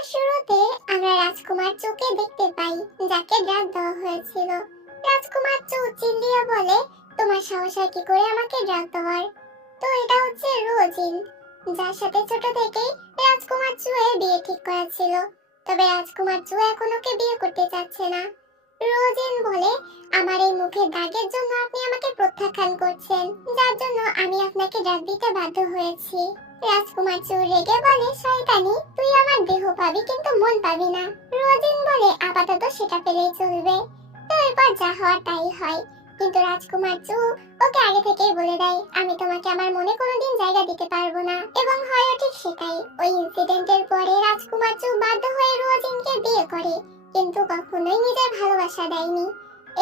সিনেমার শুরুতে আমরা রাজকুমার চুকে দেখতে পাই, যাকে ড্রাগ দেওয়া হয়েছিল। রাজকুমার চু চিল্লিয়ে বলে, তোমার সাহস হয় কি করে আমাকে ড্রাগ দেওয়ার? তো এটা হচ্ছে রোজিন, যার সাথে ছোট থেকেই রাজকুমার চু এর বিয়ে ঠিক করা ছিল। তবে রাজকুমার চু এখন ওকে বিয়ে করতে চাচ্ছে না। রোজিন বলে, আমার এই মুখের দাগের জন্য আপনি আমাকে প্রত্যাখ্যান করছেন, যার জন্য আমি আপনাকে ড্রাগ দিতে বাধ্য হয়েছি। রাজকুমার চু রেগে বলে, শয়তানি, তুই আমার দেহ পাবি কিন্তু মন পাবি না। রোজিন বলে, আপাতত সেটা পেলেই চলবে। তো এরপর যা হওয়ার তাই হয়। কিন্তু রাজকুমার চু ওকে আগে থেকেই বলে দেয়, আমি তোমাকে আমার মনে কোনোদিন জায়গা দিতে পারবো না। এবং হয়ও ঠিক সেটাই। ওই ইনসিডেন্টের পরে রাজকুমার চু বাধ্য হয়ে রোজিনকে বিয়ে করে, কিন্তু কখনোই নিজের ভালোবাসা দেয়নি।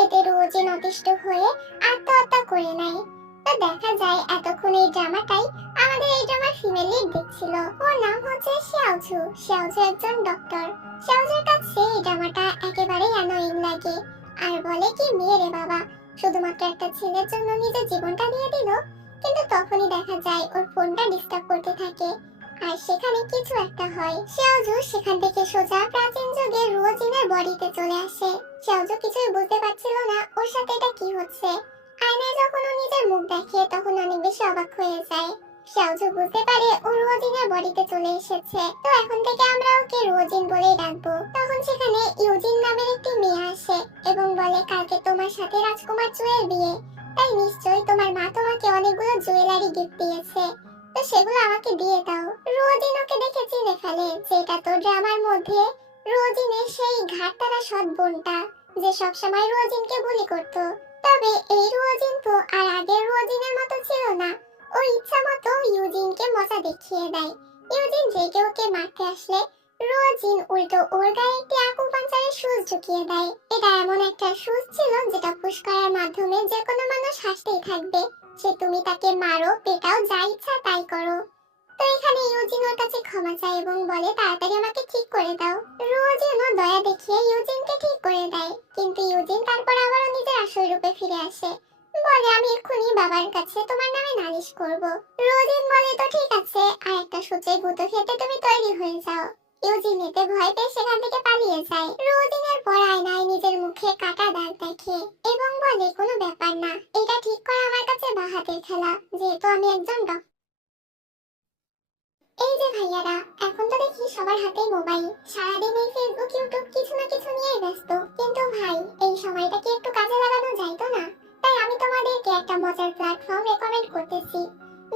এতে রোজিন অতিষ্ঠ হয়ে আত্মহত্যা করে নেয়। তো দেখা যায় এতক্ষণ এই ড্রামাটাই আমাদের এই ড্রামার ফিমেল লিড দেখছিল। ওর নাম হচ্ছে xiaozu। xiaozu একজন ডক্টর। xiaozuর কাছে এই ড্রামাটা একেবারেই অ্যানোয়িং লাগে, আর বলে কি, মেয়ে রে বাবা, শুধুমাত্র একটা ছেলের জন্য নিজের জীবনটা দিয়ে দিল। কিন্তু তখনই দেখা যায় ওর ফোনটা ডিস্টার্ব করতে থাকে, আর সেখানে কিছু একটা হয়। xiaozu সেখান থেকে সোজা প্রাচীন যুগে রোজিনের বডিতে চলে আসে। xiaozu কিছুই বুঝতে পারছিল না ওর সাথে এটা কি হচ্ছে। আয়নায় যখন ও নিজের মুখ দেখে তখন অনেক বেশি অবাক হয়ে যায়। xiaozu বুঝতে পারে ও রোজিনের বডিতে চলে এসেছে। তো এখন থেকে আমরা ওকে রোজিন বলেই ডাকবো। তখন সেখানে ইউজিন নামের একটি মেয়ে আসে এবং বলে, কালকে তোমার সাথে রাজকুমার চু এর বিয়ে, তাই নিশ্চয়ই তোমার মা তোমাকে অনেকগুলো জুয়েলারি গিফট দিয়েছে, তো সেগুলো আমাকে দিয়ে দাও। রোজিন ওকে দেখে চিনে ফেলে যে এটা তো ড্রামার মধ্যে রোজিনের সেই ঘাটতারা সৎ বোনটা, যে সবসময় রোজিনকে বুলি করতো। তবে এই রোজিন তো আর আগের রোজিনের মতো ছিল না। ও ইচ্ছা মতো ইউজিনকে মজা দেখিয়ে দেয়। ইউজিন রেগে ওকে মারতে আসলে রোজিন উল্টো ওর গায়ে একটি আকুপাঞ্চারের সুচ ঢুকিয়ে দেয়। এটা এমন একটা সুচ ছিল যেটা পুশ করার মাধ্যমে যে কোনো মানুষ হাসতেই থাকবে, সে তুমি তাকে মারো, পেটাও, যা ইচ্ছা তাই করো। তো এখানে ইউজিন ওর কাছে ক্ষমা চায় এবং বলে, তাড়াতাড়ি আমাকে ঠিক করে দাও। রোজিনও দয়া দেখিয়ে ইউজিনকে ঠিক করে দেয়, কিন্তু ইউজিন তারপর আবারও নিজের আসল রূপে ফিরে আসে। বলে, আমি এক্ষুনি বাবার কাছে তোমার নামে নালিশ করব। রোজিন বলে, তো ঠিক আছে, আর একটা সূচে গুঁতো খেতে তুমি তৈরি হয়ে যাও। ইউজিন এতে ভয় পেয়ে সেখান থেকে পালিয়ে যায়। রোজিনের পর আয়নায় নিজের মুখে কাটা দাগ দেখে এবং বলে, কোনো ব্যাপার না, এটা ঠিক করা আমার কাছে বাহাতের খেলা, যেহেতু আমি একজন ডক্টর। এই যে ভাইয়ারা, এখন তো দেখি সবার হাতেই মোবাইল, সারাদিন এই ফেসবুক ইউটিউব কিছু না কিছু নিয়েই ব্যস্ত। কিন্তু ভাই, এই সময়টা কি একটু কাজে লাগানো যাইতো না? তাই আমি তোমাদেরকে একটা মজার প্ল্যাটফর্ম রেকমেন্ড করতেছি,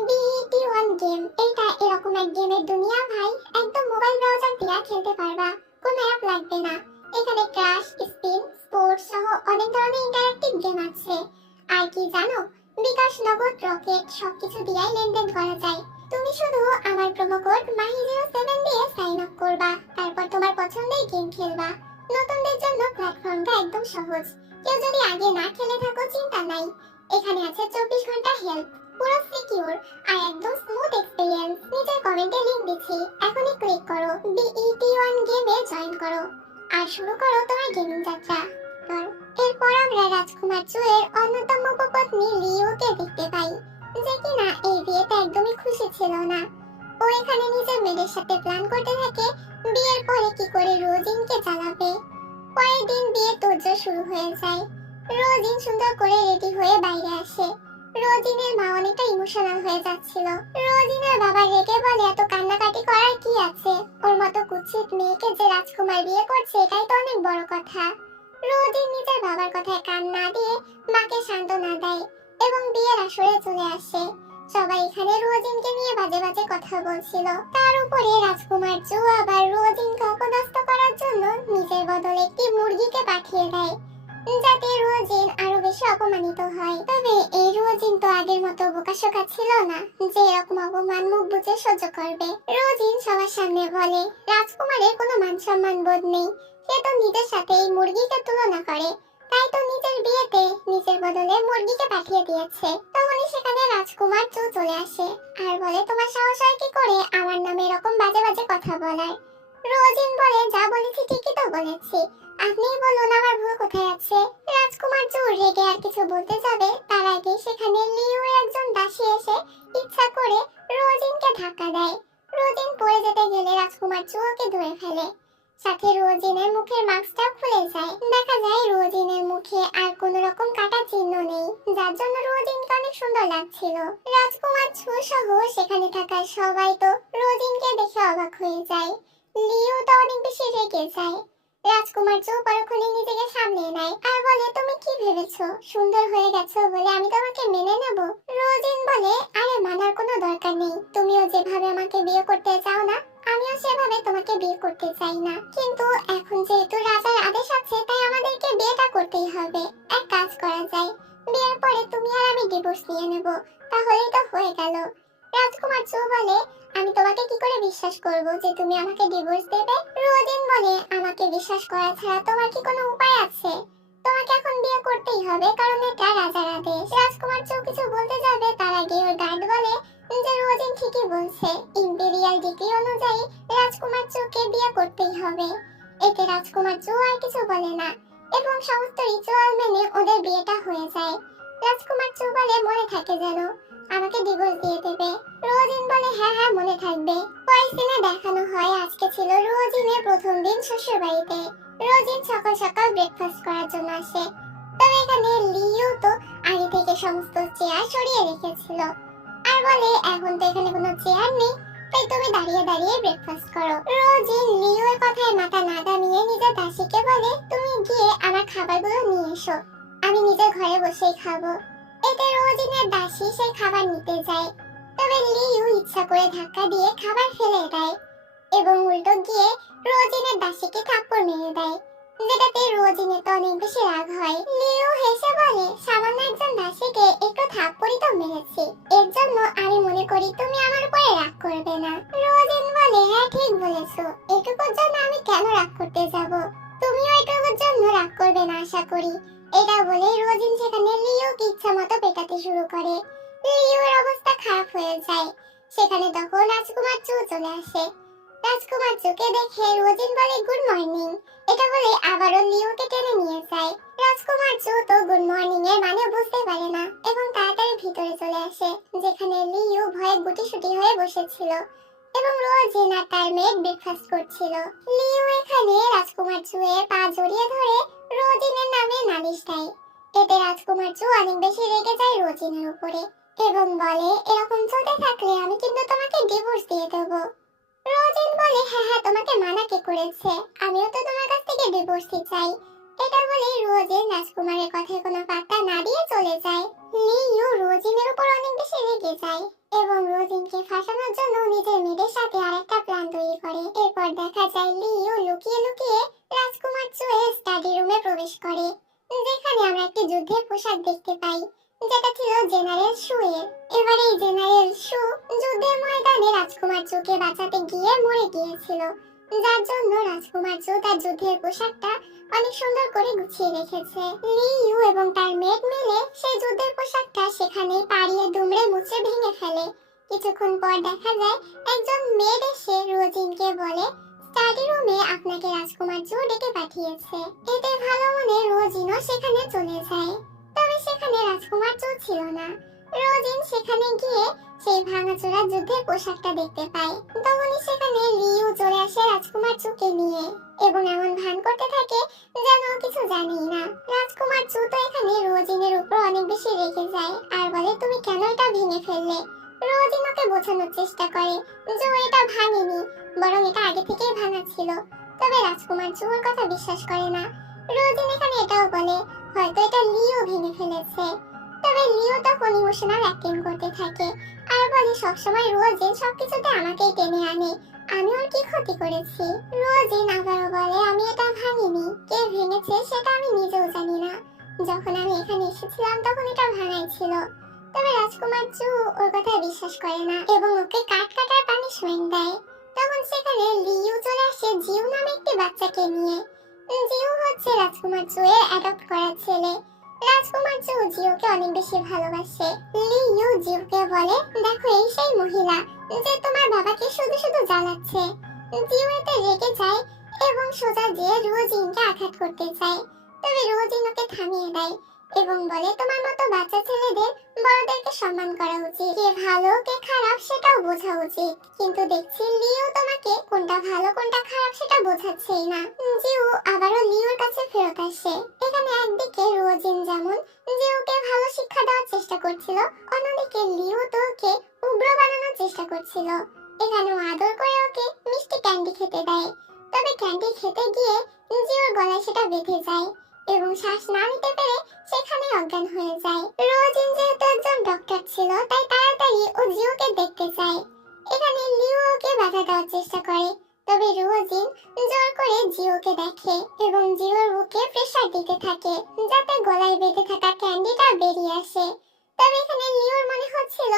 বিইটি ওয়ান গেম। এটা এরকম এক গেমের দুনিয়া ভাই, একদম মোবাইল ব্রাউজার দিয়ে খেলতে পারবা, কোনো অ্যাপ লাগবে না। এখানে ক্র্যাশ, স্পিন, স্পোর্টস সহ অনেক ধরনের ইন্টারঅ্যাক্টিভ গেম আছে। আর কি জানো, বিকাশ, নগদ, রকেট সবকিছু দিয়েই লেনদেন করা যায়। তুমি শুধু আমার প্রোমো কোড মাহি07 দিয়ে সাইন আপ করবা, তারপর তোমার পছন্দের গেম খেলবা। নতুনদের জন্য প্ল্যাটফর্মটা একদম সহজ। কেউ যদি আগে না খেলে থাকো চিন্তা নাই, এখানে আছে 24 ঘন্টা হেল্প, পুরো সিকিউর আর একদম স্মুথ এক্সপেরিয়েন্স। নিচের কমেন্টে লিংক দিচ্ছি, এখনই ক্লিক করো, বিইটি1 গেমে জয়েন করো আর শুরু করো তোমার গেমিং যাত্রা। এরপর আমরা রাজকুমার চু এর অন্যতম উপপত্নী লিওকে দেখতে পাই, যে কিনা এই বিয়েতে একদমই খুশি ছিল না। ও এখানে নিজের মেয়ের সাথে প্ল্যান করতে থাকে বিয়ের পরে কি করে রোজিনকে জ্বালাবে। পরের দিন বিয়ে তোড়জোড় শুরু হয়ে যায়। রোজিন সুন্দর করে রেডি হয়ে বাইরে আসে। রোজিনের মা অনেকটা ইমোশনাল হয়ে যাচ্ছিল। রোজিনের বাবা রেগে বলে, এত কান্নাকাটি করার কি আছে, ওর মতো কুৎসিত মেয়েকে যে রাজকুমার বিয়ে করছে এটাই তো অনেক বড় কথা। রোজিন নিজের বাবার কথায় কান না দিয়ে মাকে সান্ত্বনা দেয় এবং বিয়ের আসরে চলে আসে। সবাই এখানে রোজিনকে নিয়ে বাজে বাজে কথা বলছিল। তার উপরে রাজকুমার চু আবার রোজিনকে অপদস্থ করার জন্য নিজের বদলে একটি মুরগিকে পাঠিয়ে দেয়, যাতে রোজিন আরো বেশি অপমানিত হয়। তবে এই রোজিন তো আগের মতো বোকাশোকা ছিল না যে এরকম অপমান মুখ বুজে সহ্য করবে। রোজিন সবার সামনে বলে, রাজকুমারের কোনো মান সম্মান বোধ নেই, সে তো নিজের সাথে এই মুরগিকে তুলনা করে, তাই তো নিজের বিয়েতে নিজের বদলে মুরগিকে পাঠিয়ে দিয়েছে। তখনই সেখানে রাজকুমার চু চলে আসে আর বলে, তোমার সাহস হয় কি করে আমার নামে এরকম বাজে বাজে কথা বলার? রোজিন বলে, যা বলেছি ঠিকই তো বলেছি, আপনিই বলুন আমার ভুল কোথায় আছে। রাজকুমার চু রেগে আর কিছু বলতে যাবে, তার আগে সেখানে লিও একজন দাসী এসে ইচ্ছা করে রোজিনকে ধাক্কা দেয়। রোজিন পড়ে যেতে গেলে রাজকুমার চু ওকে ধরে ফেলে। সাথে রোজিনের মুখের মাস্কটাও খুলে যায়। দেখা যায় রোজিনের মুখে আর কোনো রকম কাটা চিহ্ন নেই, যার জন্য রোজিনকে অনেক সুন্দর লাগছিল। রাজকুমার ছু সহ সেখানে থাকা সবাই তো রোজিনকে দেখে অবাক হয়ে যায়। লিও তো অনেক বেশি রেগে যায়। রাজকুমার চু পরক্ষণে নিজেকে সামলে নেয় আর বলে, তুমি কি ভেবেছো সুন্দর হয়ে গেছো বলে আমি তোমাকে মেনে নেব? রোজিন বলে, আরে মানার কোনো দরকার নেই। তুমিও যেভাবে আমাকে বিয়ে করতে চাও না, আমিও সেভাবে তোমাকে বিয়ে করতে চাই না। কিন্তু এখন যেহেতু রাজার আদেশ আছে, তাই আমাদেরকে বিয়েটা করতেই হবে। এক কাজ করা যায়, বিয়ের পরে তুমি আর আমি ডিভোর্স নিয়ে নেব, তাহলেই তো হয়ে গেল। রাজকুমার চু বলে, আমি তোমাকে কি করে বিশ্বাস করব যে তুমি আমাকে ডিভোর্স দেবে? রোজিন বলে, আমাকে বিশ্বাস করা ছাড়া তোমার কি কোনো উপায় আছে? তোমাকে এখন বিয়ে করতেই হবে, কারণ এটা রাজার আদেশ। রাজকুমার চু কিছু বলতে যাবে, তার আগে ওর গার্ড বলে যে রোজিন ঠিকই বলছে, ইম্পেরিয়াল ডিক্রি অনুযায়ী রাজকুমার চুকে বিয়ে করতেই হবে। এতে রাজকুমার চু আর কিছু বলে না এবং সমস্ত রিচুয়াল মেনে ওদের বিয়েটা হয়ে যায়। রাজকুমার চু বলে, মনে থাকে যেন আমাকে ডিভোর্স দিয়ে দেবে। রোজিন বলে, হ্যাঁ হ্যাঁ মনে থাকবে। পরের সিনে দেখানো হয় আজকে ছিল রোজিনের প্রথম দিন শ্বশুর বাড়িতে। রোজিন সকাল সকাল ব্রেকফাস্ট করার জন্য আসে, তবে এখানে লিও তো আগে থেকে সমস্ত চেয়ার সরিয়ে রেখেছিল আর বলে, এখন তো এখানে কোনো চেয়ার নেই, তাই তুমি দাঁড়িয়ে দাঁড়িয়ে ব্রেকফাস্ট করো। রোজিন লিওর কথায় মাথা না ঘামিয়ে নিজের দাসীকে বলে, তুমি গিয়ে আমার খাবারগুলো নিয়ে এসো, আমি নিজের ঘরে বসেই খাবো। এতে রোজিনের দাসী সেই খাবার নিতে যায়, তবে লিও ইচ্ছা করে ধাক্কা দিয়ে খাবার ফেলে দেয় এবং উল্টো গিয়ে রোজিনের দাসীকে থাপ্পড় মেরে দেয়, যেটাতে রোজিনের তো অনেক বেশি রাগ হয়। লিও হেসে বলে, সামান্য একজন দাসীকে একটু থাপ্পড়ই তো মেরেছি, এর জন্য আমি মনে করি তুমি আমার উপরে রাগ করবে না। রোজিন বলে, হ্যাঁ ঠিক বলেছো, এটুকুর জন্য আমি কেন রাগ করতে যাব? তুমিও এটুকুর জন্য রাগ করবে না আশা করি। এটা বলে রোজিন সেখানে লিওকে ইচ্ছা মতো পেটাতে শুরু করে। লিওর অবস্থা খারাপ হয়ে যায়। সেখানে তখন রাজকুমার চু চলে আসে। রাজকুমার চুকে দেখে রোজিন বলে, গুড মর্নিং। এটা বলে আবারও লিওকে টেনে নিয়ে যায়। রাজকুমার চু তো গুড মর্নিং এর মানে বুঝতে পারে না এবং তাড়াতাড়ি ভিতরে চলে আসে, যেখানে লিও ভয়ে গুটিসুটি হয়ে বসেছিল এবং রোজিন আর তার মেয়ে ব্রেকফাস্ট করছিল। লিও এখানে রাজকুমার চুয়ের পা জড়িয়ে ধরে রোজিনের নামে নালিশ দেয়। এতে রাজকুমার চু অনেক বেশি রেগে যায় রোজিনের উপরে এবং বলে, এরকম চলতে থাকলে আমি কিন্তু তোমাকে ডিভোর্স দিয়ে দেবো। রোজিন বলে, হ্যাঁ হ্যাঁ তোমাকে মানা কে করেছে, আমিও তো তোমার কাছ থেকে ডিভোর্সই চাই। এটা বলে রোজিন রাজকুমারের কথায় কোনো পাত্তা না দিয়ে চলে যায়। লিও রোজিনের উপর অনেক বেশি রেগে যায় এবং রোজিনকে ফাঁসানোর জন্য নিজের মেয়েদের সাথে আরেকটা প্ল্যান তৈরি করে। এরপর দেখা যায় লিও লুকিয়ে লুকিয়ে রাজকুমার চুয়ের স্টাডি রুমে প্রবেশ করে, যেখানে আমরা একটি যুদ্ধের পোশাক দেখতে পাই, যেটা ছিল জেনারেল শু এর। এবার এই জেনারেল শু যুদ্ধের ময়দানে রাজকুমার চুকে বাঁচাতে গিয়ে মরে গিয়েছিল, যার জন্য রাজকুমার চু তার যুদ্ধের পোশাকটা অনেক সুন্দর করে গুছিয়ে রেখেছে। লিউ এবং তার মেড মিলে সেই যুদ্ধের পোশাকটা সেখানে পাড়িয়ে দুমড়ে মুচড়ে ভেঙে ফেলে। কিছুক্ষণ পর দেখা যায় একজন মেড এসে রোজিনকে বলে, স্টাডি রুমে আপনাকে রাজকুমার চু ডেকে পাঠিয়েছে। এতে ভালো মনে রোজিনও সেখানে চলে যায়, তবে সেখানে রাজকুমার চু ছিল না। রোজিন সেখানে গিয়ে সেই ভাঙাচোরা যুদ্ধের পোশাকটা দেখতে পায়। তখনই সেখানে লিউ চলে আসে রাজকুমার চুকে নিয়ে এবং এমন ভান করতে থাকে যেন ও কিছু জানেই না। রাজকুমার চু তো এখানে রোজিনের উপর অনেক বেশি রেগে যায় আর বলে, তুমি কেন এটা ভেঙে ফেললে? রোজিন ওকে বোঝানোর চেষ্টা করে যে ও এটা ভাঙেনি, বরং এটা আগে থেকেই ভাঙা ছিল, তবে রাজকুমার চু ওর কথা বিশ্বাস করে না। রোজিন এখানে এটাও বলে, হয়তো এটা লিও ভেঙে ফেলেছে। তবে লিও তখন ইমোশনাল অ্যাক্টিং করতে থাকে আর বলে, সবসময় রোজিন সবকিছুতে আমাকেই টেনে আনে, আমি ওর কি ক্ষতি করেছি? রোজিন আবারও বলে, আমি এটা ভাঙিনি, কে ভেঙেছে সেটা আমি নিজেও জানি না, যখন আমি এখানে এসেছিলাম তখন এটা ভাঙাই ছিল। তবে রাজকুমার চু ওর কথা বিশ্বাস করে না এবং ওকে কাট কাটার পানিশমেন্ট দেয়। তখন সেখানে লিউ চলে আসে জিউ নামে একটি বাচ্চাকে নিয়ে। জিউ হচ্ছে রাজকুমার চু এর অ্যাডপ্ট করা ছেলে। রাজকুমার চু জিউকে অনেক বেশি ভালোবাসে। লিউ জিউকে বলে, দেখো এই সেই মহিলা যে তোমার বাবাকে শুধু শুধু জ্বালাচ্ছে। জিউ এতে রেগে যায় এবং সোজা গিয়ে রোজিনকে আঘাত করতে চায়, তবে রোজিন ওকে থামিয়ে দেয় এবং বলে, তোমার মতো বাচ্চা ছেলেদের বড়দেরকে সম্মান করা উচিত, কে ভালো কে খারাপ সেটাও বোঝা উচিত, কিন্তু দেখছি লিও তোমাকে কোনটা ভালো কোনটা খারাপ সেটা বোঝাচ্ছেই না। জিউ আবারও লিওর কাছে ফেরত আসে। এখানে একদিকে রোজিন যেমন জিউকে ভালো শিক্ষা দেওয়ার চেষ্টা করছিল, অন্যদিকে লিও তো ওকে উগ্র বানানোর চেষ্টা করছিল। এখানেও আদর করে ওকে মিষ্টি ক্যান্ডি খেতে দেয়, তবে ক্যান্ডি খেতে গিয়ে জিওর গলায় সেটা বেঁধে যায় এবং শ্বাস না নিতে পেরে সেখানে অজ্ঞান হয়ে যায়। রোজিন যেহেতু একজন ডক্টর ছিল, তাই তাড়াতাড়ি ও জিওকে দেখতে চায়। এখানে লিও ওকে বাধা দেওয়ার চেষ্টা করে, তবে রোজিন জোর করে জিওকে দেখে এবং জিওর বুকে প্রেসার দিতে থাকে যাতে গলায় বেঁধে থাকা ক্যান্ডিটা বেরিয়ে আসে। তবে এখানে লিওর মনে হচ্ছিল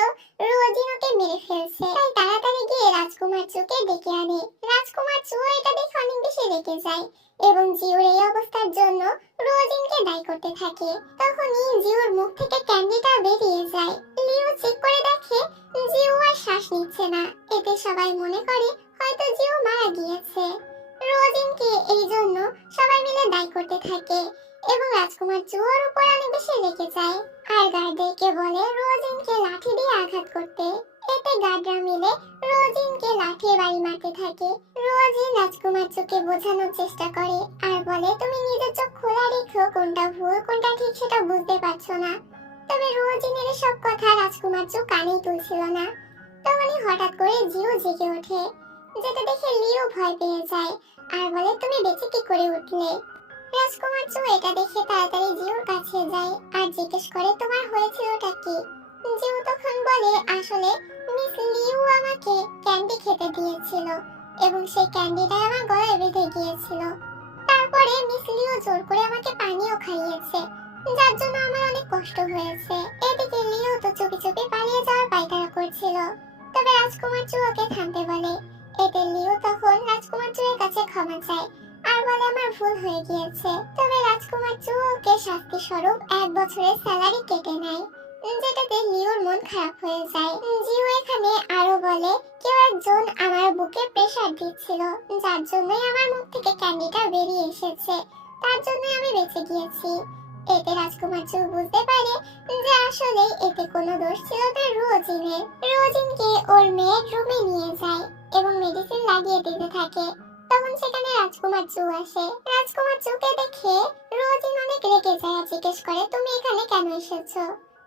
রোজিন ওকে মেরে ফেলছে, তাই তাড়াতাড়ি গিয়ে রাজকুমার চুকে ডেকে আনে। রাজকুমার চু এটা দেখে অনেক বেশি রেগে যায় এবং জিওর এই অবস্থার জন্য রোজিনকে দায়ী করতে থাকে। তখনই জিওর মুখ থেকে ক্যান্ডিটা বেরিয়ে যায়। লিও চেক করে দেখে জিও আর শ্বাস নিচ্ছে না। এতে সবাই মনে করে হয়তো জিও মারা গিয়েছে। রোজিনকে এই জন্য সবাই মিলে দায়ী করতে থাকে এবং রাজকুমার চুয়ার উপর অনেক বেশি রেগে যায় আর গার্ডদেরকে বলে রোজিনকে লাঠি দিয়ে আঘাত করতে। এতে গার্ডরা মিলে রোজিনকে লাঠির বাড়ি মারতে থাকে। রোজিন রাজকুমার চুকে বোঝানোর চেষ্টা করে আর বলে তুমি নিজের চোখ খোলা রেখো, কোনটা ভুল কোনটা ঠিক সেটা বুঝতে পারছো না। তবে রোজিনের সব কথা রাজকুমার চু কানেই তুলছিল না। তখনই হঠাৎ করে জিও জেগে ওঠে, যেটা দেখে লিও ভয় পেয়ে যায় আর বলে তুমি বেঁচে কি করে উঠলে। রাজকুমার চু এটা দেখে তাড়াতাড়ি জিওর কাছে যায় আর জিজ্ঞেস করে তোমার হয়েছিলটা কি। জিও তখন বলে আসলে মিস লিও আমাকে ক্যান্ডি খেতে দিয়েছিল এবং সেই ক্যান্ডিটা আমার গলায় বেঁধে গিয়েছিল। তারপরে মিস লিও জোর করে আমাকে পানিও খাইয়েছে, যার জন্য আমার অনেক কষ্ট হয়েছে। এদিকে লিও তো চুপি চুপি পালিয়ে যাওয়ার পায়তারা করছিল, তবে রাজকুমার চু ওকে থামতে বলে। এতে লিও তখন রাজকুমার চুয়ের কাছে ক্ষমা চায় আর বলে আমার ভুল হয়ে গিয়েছে। তবে রাজকুমার চু ওকে শাস্তি স্বরূপ 1 বছরের স্যালারি কেটে নেয়, যেটাতে লিওর মন খারাপ হয়ে যায়। জিও এখানে আরো বলে কেউ একজন আমার বুকে প্রেসার দিচ্ছিল, যার জন্যই আমার মুখ থেকে ক্যান্ডিটা বেরিয়ে এসেছে, তার জন্যই আমি বেঁচে গিয়েছি। এতে রাজকুমার চু বুঝতে পারে যে আসলে এতে কোনো দোষ ছিল না রোজিনের। রোজিনকে ওর মেয়ের রুমে নিয়ে যায় এবং মেডিসিন লাগিয়ে দিতে থাকে। তখন সেখানে রাজকুমার চু আসে। রাজকুমার চুকে দেখে রোজিন অনেক রেগে যায় আর জিজ্ঞেস করে তুমি এখানে কেন এসেছো।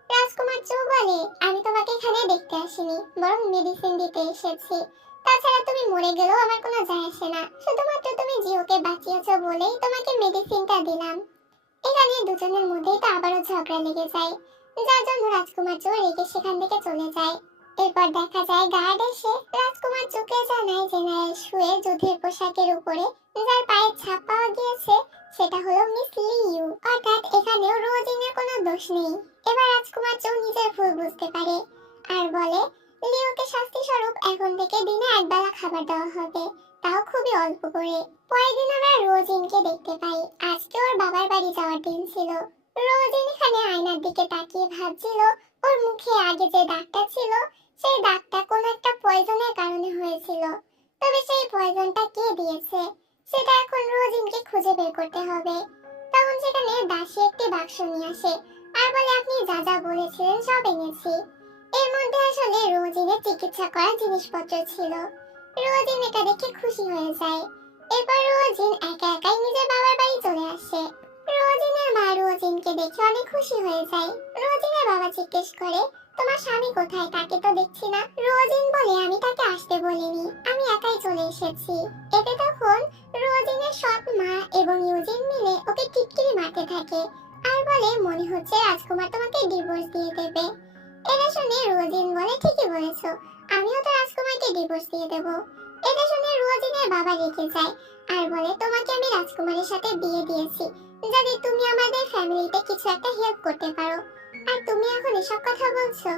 রাজকুমার চু বলে আমি তোমাকে এখানে দেখতে আসিনি, বরং মেডিসিন দিতে এসেছি। তাছাড়া তুমি মরে গেলেও আমার কোনো যায় আসে না, শুধুমাত্র তুমি জিওকে বাঁচিয়েছো বলেই তোমাকে মেডিসিনটা দিলাম। এখানে দুজনের মধ্যেই তো আবারও ঝগড়া লেগে যায়, যার জন্য রাজকুমার চু রেগে সেখান থেকে চলে যায়। এরপর দেখা যায় গার্ড এসে রাজকুমার চুকে জানায় জেনারেল শুয়ে যুদ্ধের পোশাকের উপরে যার পায়ের ছাপ পাওয়া গিয়েছে সেটা হলো মিস লিউ, অর্থাৎ এখানেও রোজিনের কোনো দোষ নেই। এবার রাজকুমার চু নিজের ভুল বুঝতে পারে আর বলে লিওকে শাস্তি স্বরূপ এখন থেকে দিনে 1 বেলা খাবার দেওয়া হবে, তাও খুবই অল্প করে। পরের দিন আমরা রোজিনকে দেখতে পাই। আজকে ওর বাবার বাড়ি যাওয়ার দিন ছিল। রোজিন এখানে আয়নার দিকে তাকিয়ে ভাবছিল ওর মুখে আগে যে দাগটা ছিল সেই দাগটা কোন একটা পয়জনের কারণে হয়েছিল, তবে সেই পয়জনটা কে দিয়েছে সেটা এখন রোজিনকে খুঁজে বের করতে হবে। তখন সেখানে দাসী একটি বাক্স নিয়ে আসে আর বলে আপনি যা যা বলেছিলেন সব এনেছি। এর মধ্যে আসলে রোজিনের চিকিৎসা করার জিনিসপত্র ছিল। রোজিন এটা দেখে খুশি হয়ে যায়। এরপর রোজিন একা একাই নিজের বাবার বাড়ি চলে আসে। রোজিনের মা রোজিনকে দেখে অনেক খুশি হয়ে যায়। রোজিনের বাবা জিজ্ঞেস করে তোমার স্বামী কোথায়, তাকে তো দেখছি না। রোজিন বলে আমি তাকে আসতে বলিনি, আমি একাই চলে এসেছি। এতে তখন রোজিনের সৎ মা এবং ইউজিন মিলে ওকে টিটকিরি মারতে থাকে আর বলে মনে হচ্ছে রাজকুমার তোমাকে ডিভোর্স দিয়ে দেবে। এটা শুনে রোজিন বলে ঠিকই বলেছো, আমিও তো রাজকুমারকে ডিভোর্স দিয়ে দেব। এটা শুনে রোজিনের বাবা রেগে যায় আর বলে তোমাকে আমি রাজকুমারের সাথে বিয়ে দিয়েছি যাতে তুমি আমাদের ফ্যামিলিতে কিছু একটা হেল্প করতে পারো, আর তুমি এখন এসব কথা বলছো।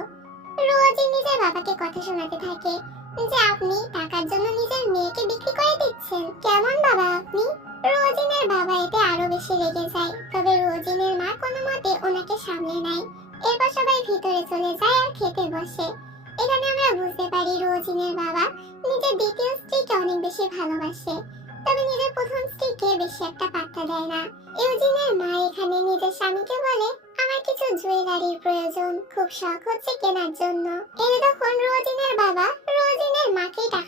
রোজিন নিজের বাবাকে কথা শোনাতে থাকে যে আপনি টাকার জন্য নিজের মেয়েকে বিক্রি করে দিচ্ছেন, কেমন বাবা আপনি। রোজিনের বাবা এতে আরো বেশি রেগে যায়, তবে রোজিনের মা কোনো মতে ওনাকে সামলে নেয়। এরপর সবাই ভিতরে চলে যায় আর খেতে বসে। এখানে আমরা বুঝতে পারি রোজিনের বাবা নিজের দ্বিতীয় স্ত্রীকে অনেক বেশি ভালোবাসে, তবে নিজের প্রথম স্ত্রীকে বেশি একটা পাত্তা দেয় না। ইউজিনের মা এখানে নিজের স্বামীকে বলে আমার কিছু জুয়েলারির প্রয়োজন, খুব শখ হচ্ছে কেনার জন্য। এর তখন রোজিনের বাবা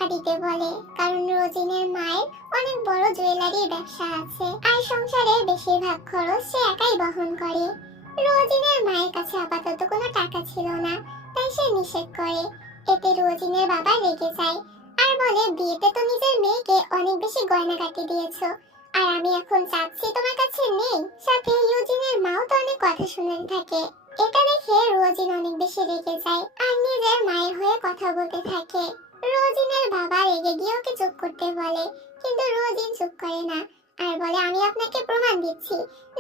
টাকা দিতে বলে, কারণ রোজিনের মায়ের অনেক বড় জুয়েলারির ব্যবসা আছে আর সংসারের বেশিরভাগ খরচ সে একাই বহন করে। রোজিনের মায়ের কাছে আপাতত কোনো টাকা ছিল না, তাই সে নিষেধ করে। এতে রোজিনের বাবা রেগে যায় আর বলে, বিয়েতে তো নিজের মেয়েকে অনেক বেশি গয়নাগাটি দিয়েছো, আর আমি এখন চাচ্ছি তোমার কাছে নেই। সাথে ইউজিনের মাও তো অনেক কথা শুনতে থাকে। এটা দেখে রোজিন অনেক বেশি রেগে যায় আর নিজের মায়ের হয়ে কথা বলতে থাকে। রোজিনের বাবা রেগে গিয়ে ওকে চুপ করতে বলে, কিন্তু রোজিন চুপ করে না আর বলে, আমি আপনাকে প্রমাণ দিচ্ছি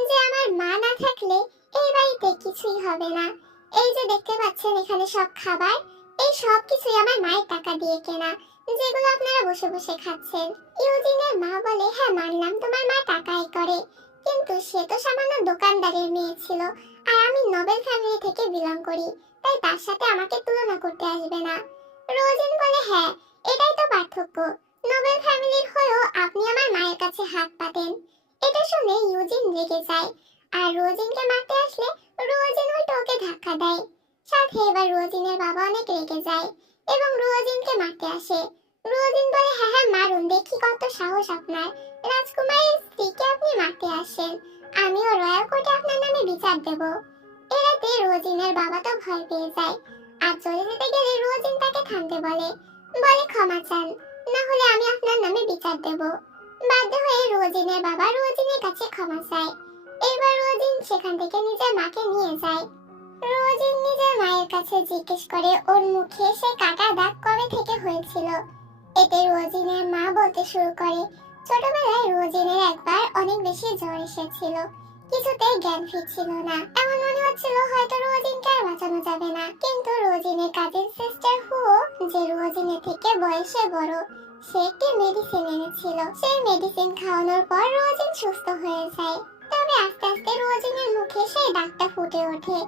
যে আমার মা না থাকলে এই বাড়িতে কিছুই হবে না। এই যে দেখতে পাচ্ছেন এখানে সব খাবার, এই সব কিছুই আমার মায়ের টাকা দিয়ে কেনা, যেগুলো আপনারা বসে বসে খাচ্ছেন। ইউজিনের মা বলে, হ্যাঁ মানলাম তোমার মা টাকাই করে, কিন্তু সে তো সামান্য দোকানদারের মেয়ে ছিল, আর আমি নোবেল ফ্যামিলি থেকে বিলং করি, তাই তার সাথে আমাকে তুলনা করতে আসবে না। রোজিন বলে, হ্যাঁ এটাই তো পার্থক্য, নোবেল ফ্যামিলির হয়েও আপনি আমার মায়ের কাছে হাত পাতেন। এটা শুনে ইউজিন রেগে যায় আর রোজিনকে মারতে আসলে রোজিন উল্টো ওকে ধাক্কা দেয়। সাথে এবার রোজিনের বাবা অনেক রেগে যায় এবং রোজিনকে মারতে আসে। রোজিন বলে, হ্যাঁ হ্যাঁ মারুন, দেখি কত সাহস আপনার, রাজকুমারের স্ত্রীকে আপনি মারতে আসেন, আমিও রয়্যাল কোর্টে আপনার নামে বিচার দেব। এরাতে রোজিনের বাবা তো ভয় পেয়ে যায় আর চলে যেতে গেলে রোজিন তাকে থামতে বলে, ক্ষমা চান, না হলে আমি আপনার নামে বিচার দেব। বাধ্য হয়ে রোজিনের বাবা রোজিনের কাছে ক্ষমা চায়। এবার রোজিন সেখান থেকে নিজের মাকে নিয়ে যায়। রোজিন নিজের মায়ের কাছে জিজ্ঞেস করে ওর মুখে সে কাটা দাগ কবে থেকে হয়েছিল। এতে রোজিনের মা বলতে শুরু করে, ছোটবেলায় রোজিনের একবার অনেক বেশি জ্বর এসেছিল, কিছুতেই জ্ঞান ফিরছিল না, এমন মনে হচ্ছিল হয়তো রোজিনকে আর বাঁচানো যাবে না। কিন্তু রোজিনের কাজিন সিস্টার হুও, যে রোজিনের থেকে বয়সে বড়, সে একটি মেডিসিন এনেছিল। সেই মেডিসিন খাওয়ানোর পর রোজিন সুস্থ হয়ে যায়। তবে আস্তে আস্তে রোজিনের মুখে সেই দাগটা ফুটে ওঠে।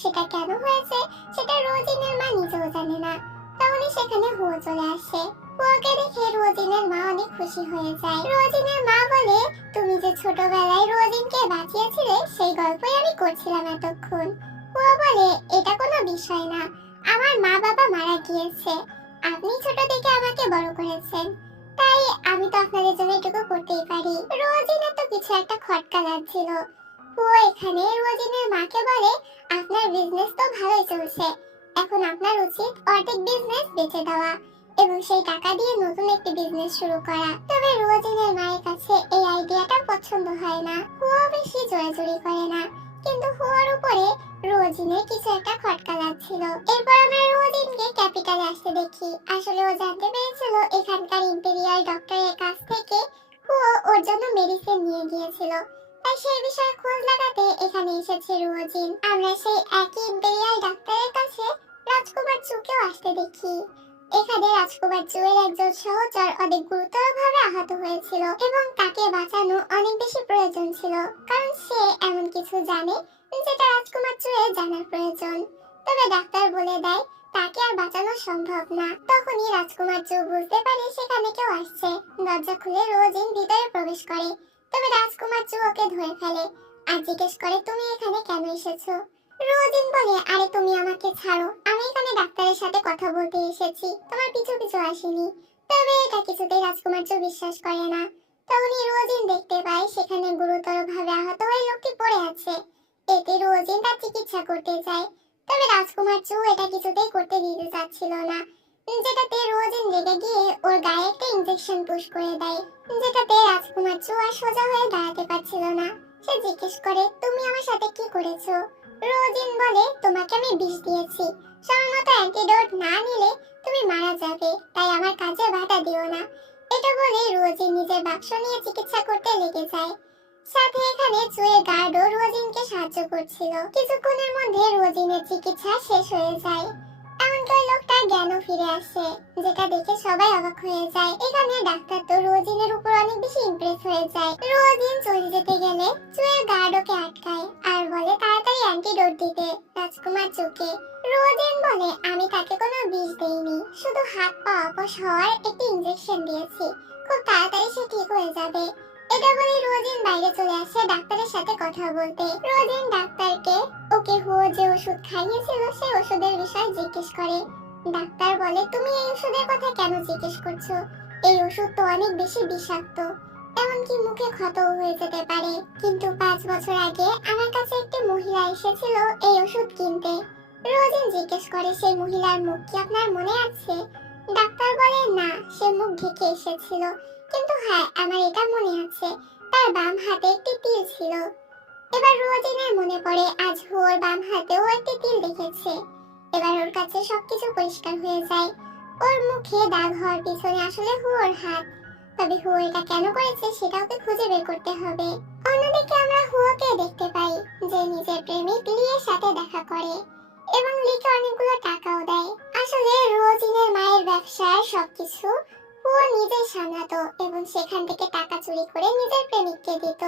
সেটা কেন হয়েছে সেটা রোজিনের মা নিজেও জানে না। তখনই সেখানে হুও চলে আসে। হুয়াকে দেখে রোজিনের মা অনেক খুশি হয়ে যায়। রোজিনের মা বলে, তুমি যে ছোটবেলায় রোজিনকে বাঁচিয়েছিলে সেই গল্পই আমি করছিলাম এতক্ষণ। হুয়া বলে, এটা কোনো বিষয় না, আমার মা বাবা মারা গিয়েছে, আপনি ছোট থেকে আমাকে বড় করেছেন, তাই আমি তো আপনাদের জন্য এটুকু করতেই পারি। রোজিনের তো কিছু একটা খটকা লাগছিল। হুয়া এখানে রোজিনের মাকে বলে, আপনার বিজনেস তো ভালোই চলছে, এখন আপনার উচিত অর্ধেক বিজনেস বেচে দেওয়া এবং সেই টাকা দিয়ে নতুন একটি বিজনেস শুরু করা। তবে রোজিনের মায়ের কাছে এই আইডিয়াটা পছন্দ হয় না। হুয়া বেশি জোরাজুরি করে না, কিন্তু হুয়ার উপরে রোজিনের কিছু একটা খটকা লাগছিল। এরপর আমরা রোজিনকে ক্যাপিটালে আসতে দেখি। আসলে ও জানতে পেরেছিল এখানকার ইম্পেরিয়াল ডক্টরের কাছ থেকে হুয়া ওর জন্য মেডিসিন নিয়ে গিয়েছিল, তাই সেই বিষয়ে খোঁজ লাগাতে এখানে এসেছে রোজিন। আমরা সেই একই ইম্পেরিয়াল ডাক্তারের কাছে রাজকুমার চুকেও আসতে দেখি। এখানে রাজকুমার চুয়ের একজন সহচর অনেক গুরুতরভাবে আহত হয়েছিল এবং তাকে বাঁচানো অনেক বেশি প্রয়োজন ছিল, কারণ সে এমন কিছু জানে যেটা রাজকুমার চুয়ের জানার প্রয়োজন। তবে ডাক্তার বলে দেয় তাকে আর বাঁচানো সম্ভব না। তখনই রাজকুমার চু বুঝতে পারে সেখানে কেউ আসছে। দরজা খুলে রোজিন ভিতরে প্রবেশ করে, তবে রাজকুমার চু ওকে ধরে ফেলে আর জিজ্ঞেস করে, তুমি এখানে কেন এসেছো? রোজিন বলে, আরে তুমি আমাকে ছাড়ো, আমি এখানে ডাক্তারের সাথে কথা বলতে এসেছি, তোমার পিছু পিছু আসিনি। তবে এটা কিছুতেই রাজকুমার চু বিশ্বাস করে না। তখনই রোজিন দেখতে পায় সেখানে গুরুতরভাবে আহত হয়ে লোকটি পড়ে আছে। এতে রোজিন তার চিকিৎসা করতে যায়, তবে রাজকুমার চু এটা কিছুতেই করতে দিতে চাচ্ছিল না, যেটাতে রোজিন রেগে গিয়ে ওর গায়ে একটা ইনজেকশন পুশ করে দেয়, যেটাতে রাজকুমার চু আর সোজা হয়ে দাঁড়াতে পারছিল না। সে জিজ্ঞেস করে, তুমি আমার সাথে কি করেছো? রোজিন বলে, তোমাকে আমি বিষ দিয়েছি, সময়মতো অ্যান্টিডোট না নিলে তুমি মারা যাবে, তাই আমার কাজে বাধা দিও না। এটা বলে রোজিন নিজের বাক্স নিয়ে চিকিৎসা করতে লেগে যায়। সাথে এখানে চুয়ের গার্ডও রোজিনকে সাহায্য করছিল। কিছুক্ষণের মধ্যে রোজিনের চিকিৎসা শেষ হয়ে যায়, এমনকি ওই লোকটার জ্ঞানও ফিরে আসে, যেটা দেখে সবাই অবাক হয়ে যায়। এখানে ডাক্তার তো রোজিনের উপর অনেক বেশি ইমপ্রেস হয়ে যায়। রোজিন চলে যেতে গেলে চুয়ের গার্ড ওকে আটকায় আর বলে তাড়াতাড়ি অ্যান্টিডোট দিতে রাজকুমার চুকে। রোজিন বলে, আমি তাকে কোনো বিষ দেইনি, শুধু হাত পা অবশ হওয়ার একটি ইনজেকশন দিয়েছি, খুব তাড়াতাড়ি সে ঠিক হয়ে যাবে। এটা বলে রোজিন বাইরে চলে আসে ডাক্তারের সাথে কথা বলতে। রোজিন ডাক্তারকে ওকে হুয়া যে ওষুধ খাইয়েছিল সেই ওষুধের বিষয়ে জিজ্ঞেস করে। ডাক্তার বলে তুমি এই ওষুধের কথা কেন জিজ্ঞেস করছো? এই ওষুধ তো অনেক বেশি বিষাক্ত, এমনকি মুখে ক্ষতও হয়ে যেতে পারে। কিন্তু 5 বছর আগে আমার কাছে একটি মহিলা এসেছিল এই ওষুধ কিনতে। রোজিন জিজ্ঞেস করে সেই মহিলার মুখ কি আপনার মনে আছে? ডাক্তার বলে না, সে মুখ ঢেকে এসেছিল, কিন্তু হ্যাঁ আমার এটা মনে আছে, তার বাম হাতে একটি তিল ছিল। এবার রোজিনের মনে পড়ে আজ ওর বাম হাতেও একটি তিল দেখেছে। এবার ওর কাছে সবকিছু পরিষ্কার হয়ে যায়। ওর মুখে দাগ হওয়ার পিছনে আসলে হুয়োর হাত। তবে হুয়ো এটা কেন করেছে সেটা ওকে খুঁজে বের করতে হবে। অন্যদিকে আমরা হুয়োকে দেখতে পাই যে নিজের প্রেমিক লিয়ের সাথে দেখা করে এবং লিকে অনেকগুলো টাকাও দেয়। আসলে রোজিনের মায়ের ব্যবসার সবকিছু হুয়ো নিজে সামলাতো এবং সেখান থেকে টাকা চুরি করে নিজের প্রেমিককে দিত।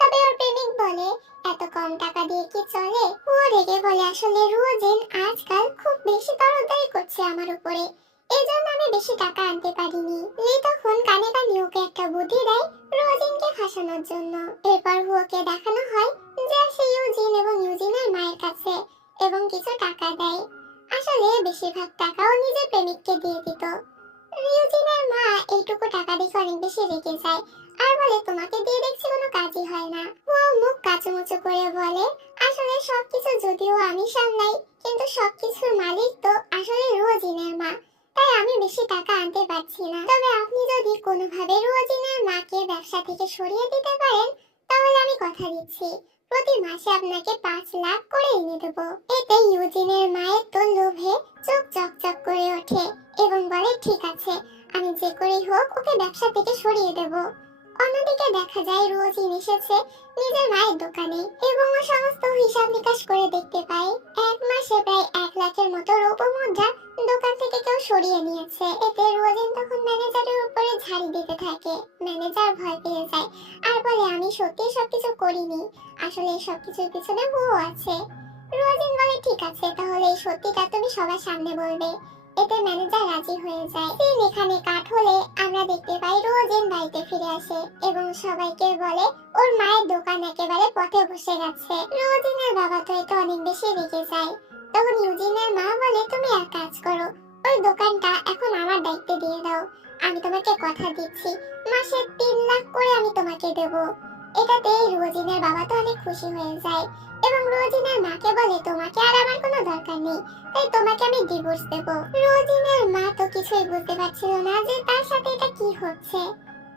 তবে ওর প্রেমিক বলে এত কম টাকা দিয়ে কি চলে? হুয়ো রেগে বলে আসলে রোজিন আজকাল খুব বেশি তরফদারি করছে আমার উপরে, এই জন্য আমি বেশি টাকা আনতে পারিনি। লি তখন কানে কানে ওকে একটা বুদ্ধি দেয় রোজিনকে ফাঁসানোর জন্য। এরপর হুয়োকে দেখানো হয় যে সে ইউজিন এবং ইউজিনের মায়ের কাছে এবং কিছু টাকা দেয়। আসলে বেশিরভাগ টাকাও নিজের প্রেমিককে দিয়ে দিত। ইউজিনের মা এইটুকু টাকা দেখে অনেক বেশি রেগে যায় আর বলে তোমাকে দিয়ে দেখছি কোনো কাজই হয় না। ও মুখ কাচুমুচু করে বলে আসলে সবকিছু যদিও আমি সামলাই, কিন্তু সবকিছুর মালিক তো আসলে রোজিনের মা, তাই আমি বেশি টাকা আনতে পারছি না। তবে আপনি যদি কোনোভাবে রোজিনের মাকে ব্যবসা থেকে সরিয়ে দিতে পারেন তাহলে আমি কথা দিচ্ছি প্রতি মাসে আপনাকে 5 লাখ করে এনে দেবো। এতে ইউজিনের মায়ের তো লোভে চোখ চকচক করে ওঠে এবং বলে ঠিক আছে, আমি যে করেই হোক ওকে ব্যবসা থেকে সরিয়ে দেব। অন্যদিকে দেখা যায় রোজিন এসেছে নিজের মায়ের দোকানে এবং ও সমস্ত হিসাব নিকাশ করে দেখতে পায় 1 মাসে প্রায় 1 লাখের মতো রৌপ্য মুদ্রা দোকান থেকে কেউ সরিয়ে নিয়েছে। এতে রোজিন তখন ম্যানেজারের উপরে ঝাড়ি দিতে থাকে। ম্যানেজার ভয় পেয়ে যায় আর বলে আমি সত্যি সবকিছু করিনি, আসলে এই সবকিছুর পিছনে হুয়ো আছে। রোজিন বলে ঠিক আছে, তাহলে এই সত্যিটা তুমি সবার সামনে বলবে। এতে ম্যানেজার রাজি হয়ে যায়। সিন এখানে কাট হলে আমরা দেখতে পাই রোজিন বাড়িতে ফিরে আসে এবং সবাইকে বলে ওর মায়ের দোকান একেবারে পথে বসে গেছে। রোজিনের বাবা তো এতে অনেক বেশি রেগে যায়। তখন ইউজিনের মা বলে তুমি এক কাজ করো, ওই দোকানটা এখন আমার দায়িত্বে দিয়ে দাও। আমি তোমাকে কথা দিচ্ছি মাসে 3 লাখ করে আমি তোমাকে দেব। এটাতে রোজিনের বাবা তো অনেক খুশি হয়ে যায় এবং রোজিনের মাকে বলে তোমাকে আর আমার কোনো দরকার নেই, তাই তোমাকে আমি ডিভোর্স দেব। রোজিনের মা তো কিছুই বুঝতে পারছিল না যে তার সাথে এটা কি হচ্ছে।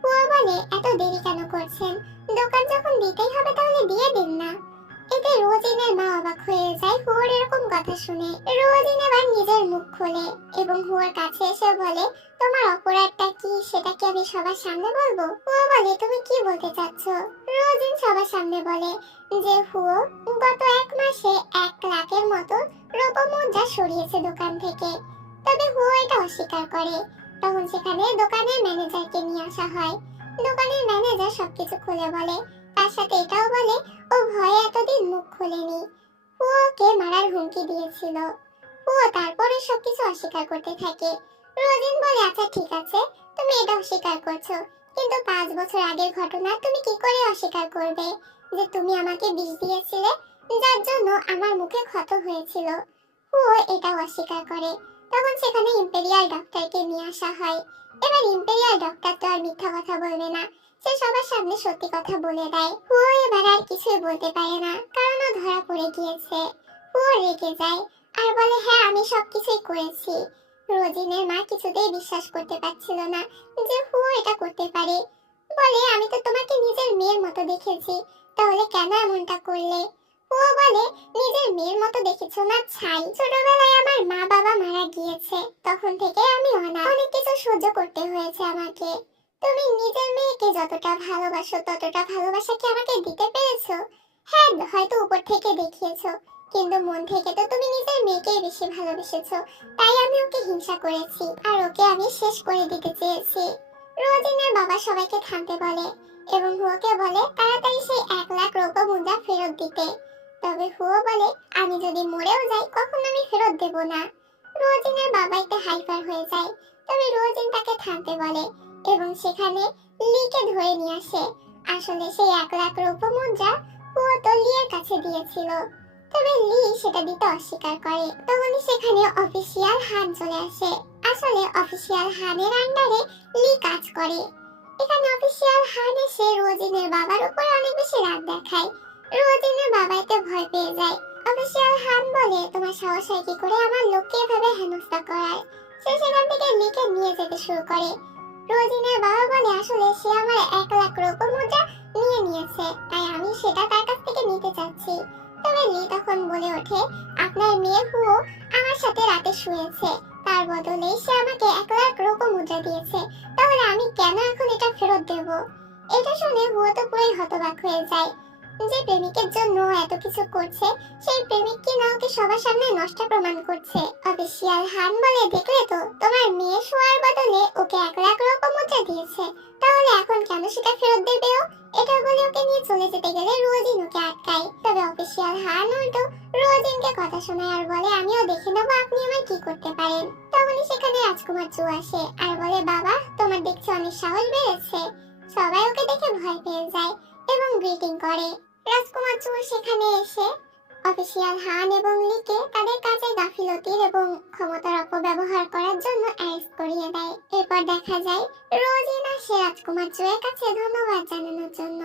হুয়া বলে এত দেরি কেন করছেন, দোকান যখন দিতেই হবে তাহলে দিয়ে দিন না। এতে রোজিনের মা অবাক হয়ে যায় হুয়ার এরকম কথা শুনে। রোজিন এবার নিজের মুখ খোলে এবং হুয়ার কাছে এসে বলে তোমার অপরাধটা কি সেটা কি আমি সবার সামনে বলবো? হুয়া বলে তুমি কি বলতে চাচ্ছ? রোজিন সবার সামনে বলে যে হুয়া গত 1 মাসে 1 লাখের মতো রৌপ্য মুদ্রা সরিয়েছে দোকান থেকে। তবে হুয়া এটা অস্বীকার করে। তখন সেখানে দোকানের ম্যানেজারকে নিয়ে আসা হয়। দোকানের ম্যানেজার সবকিছু খুলে বলে, তার সাথে এটাও বলে ও ভয়ে এতদিন মুখ খোলেনি, হুয়াকে মারার হুমকি দিয়েছিল। হুয়া তারপরে সবকিছু অস্বীকার করতে থাকে। রোজিন বলে আচ্ছা ঠিক আছে, তুমি এটা অস্বীকার করছো, কিন্তু 5 বছর আগের ঘটনা তুমি কি করে অস্বীকার করবে যে তুমি আমাকে বিষ দিয়েছিলে যার জন্য আমার মুখে ক্ষত হয়েছিল? হুয়া এটাও অস্বীকার করে। তখন সেখানে ইম্পেরিয়াল ডক্টরকে নিয়ে আসা হয়। এবার ইম্পেরিয়াল ডক্টর তো আর মিথ্যা কথা বলবে না, সে সবার সামনে সত্যি কথা বলে দেয়। হুয়া এবার আর কিছুই বলতে পারে না কারণ ও ধরা পড়ে গিয়েছে। হুয়া রেগে যায় আর বলে হ্যাঁ আমি সবকিছুই করেছি। রোজিনের মা কিছুতেই বিশ্বাস করতে পারছিল না যে হুয়া এটা করতে পারে। বলে আমি তো তোমাকে নিজের মেয়ের মতো দেখেছি, তাহলে কেন এমনটা করলে? হুয়া বলে নিজের মেয়ের মতো দেখেছো না ছাই, ছোটবেলায় আমার মা বাবা মারা গিয়েছে, তখন থেকে আমি অনেক কিছু সহ্য করতে হয়েছে আমাকে। তুমি নিজের মেয়েকে যতটা ভালোবাসো ততটা ভালোবাসা কি আমাকে দিতে পেরেছো? হ্যাঁ হয়তো উপর থেকে দেখিয়েছো, কিন্তু মন থেকে তো তুমি নিজের মেয়েকেই বেশি ভালোবেসেছো, তাই আমি ওকে হিংসা করেছি আর ওকে আমি শেষ করে দিতে চেয়েছি। রোজিনের বাবা সবাইকে থামতে বলে এবং হুয়াকে বলে তাড়াতাড়ি সেই 1 লাখ রৌপ্য মুদ্রা ফেরত দিতে। তবে হুয়া বলে আমি যদি মরেও যাই কখনো আমি ফেরত দেব না। রোজিনের বাবা একটু হাইপার হয়ে যায়, তবে রোজিন তাকে থামতে বলে এবং সেখানে লিকে ধরে নিয়ে আসে। আসলে সেই 1 লাখ রৌপ্য মুদ্রা হুয়া তো লিয়ের কাছে দিয়েছিল। তবে লি সেটা দিতে অস্বীকার করে। তখনই সেখানে অফিসিয়াল হান চলে আসে। আসলে অফিসিয়াল হানের আন্ডারে লি কাজ করে। এখানে অফিসিয়াল হান এসে রোজিনের বাবার উপর অনেক বেশি রাগ দেখায়। রোজিনের বাবা এতে ভয় পেয়ে যায়। অফিসিয়াল হান বলে, তোমার সাহস হয় কি করে আমার লোককে এভাবে হেনস্থা করার। সে সেখান থেকে লিকে নিয়ে যেতে শুরু করে। রোজিনের বাবা বলে, আসলে সে আমার 1 লাখ রূপোর মুদ্রা নিয়ে নিয়েছে, তাই আমি সেটা তার কাছ থেকে নিতে চাচ্ছি। তবে লি তখন বলে ওঠে, আপনার মেয়ে হুও আমার সাথে রাতে শুয়েছে, তার বদলে সে আমাকে 1 লাখ রূপো মুদ্রা দিয়েছে, তাহলে আমি কেন এখন এটা ফেরত দেব? এটা শুনে হুও তো পুরোই হতবাক হয়ে যায়। যে প্রেমিকের জন্য এত কিছু করছে, সেই প্রেমিক কি না ওকে সবার সামনে নষ্ট প্রমাণ করছে। অফিসিয়াল হান বলে, দেখলে তো, তোমার মেয়ে শোয়ার বদলে ওকে 1 লাখ রূপো মুদ্রা দিয়েছে, তাহলে এখন কেন সেটা ফেরত দেবে ও? এটা বলে ওকে নিয়ে চলে যেতে গেলে রোজিন ওকে আটকায়। তবে অফিসিয়াল হান উল্টো রোজিনকে কথা শোনায় আর বলে, আমিও দেখে নেবো আপনি আমায় কি করতে পারেন। তখনই সেখানে রাজকুমার চু আসে আর বলে, বাবা, তোমার দেখছি অনেক সাহস বেড়েছে। সবাই ওকে দেখে ভয় পেয়ে যায় এবং গ্রিটিং করে। রাজকুমার চু সেখানে এসে অফিসিয়াল হান এবং লিকে তাদের কাজে গাফিলতির এবং ক্ষমতার অপব্যবহার করার জন্য অ্যারেস্ট করিয়ে দেয়। এরপর দেখা যায় রোজিন আসে রাজকুমার চুয়ের কাছে ধন্যবাদ জানানোর জন্য।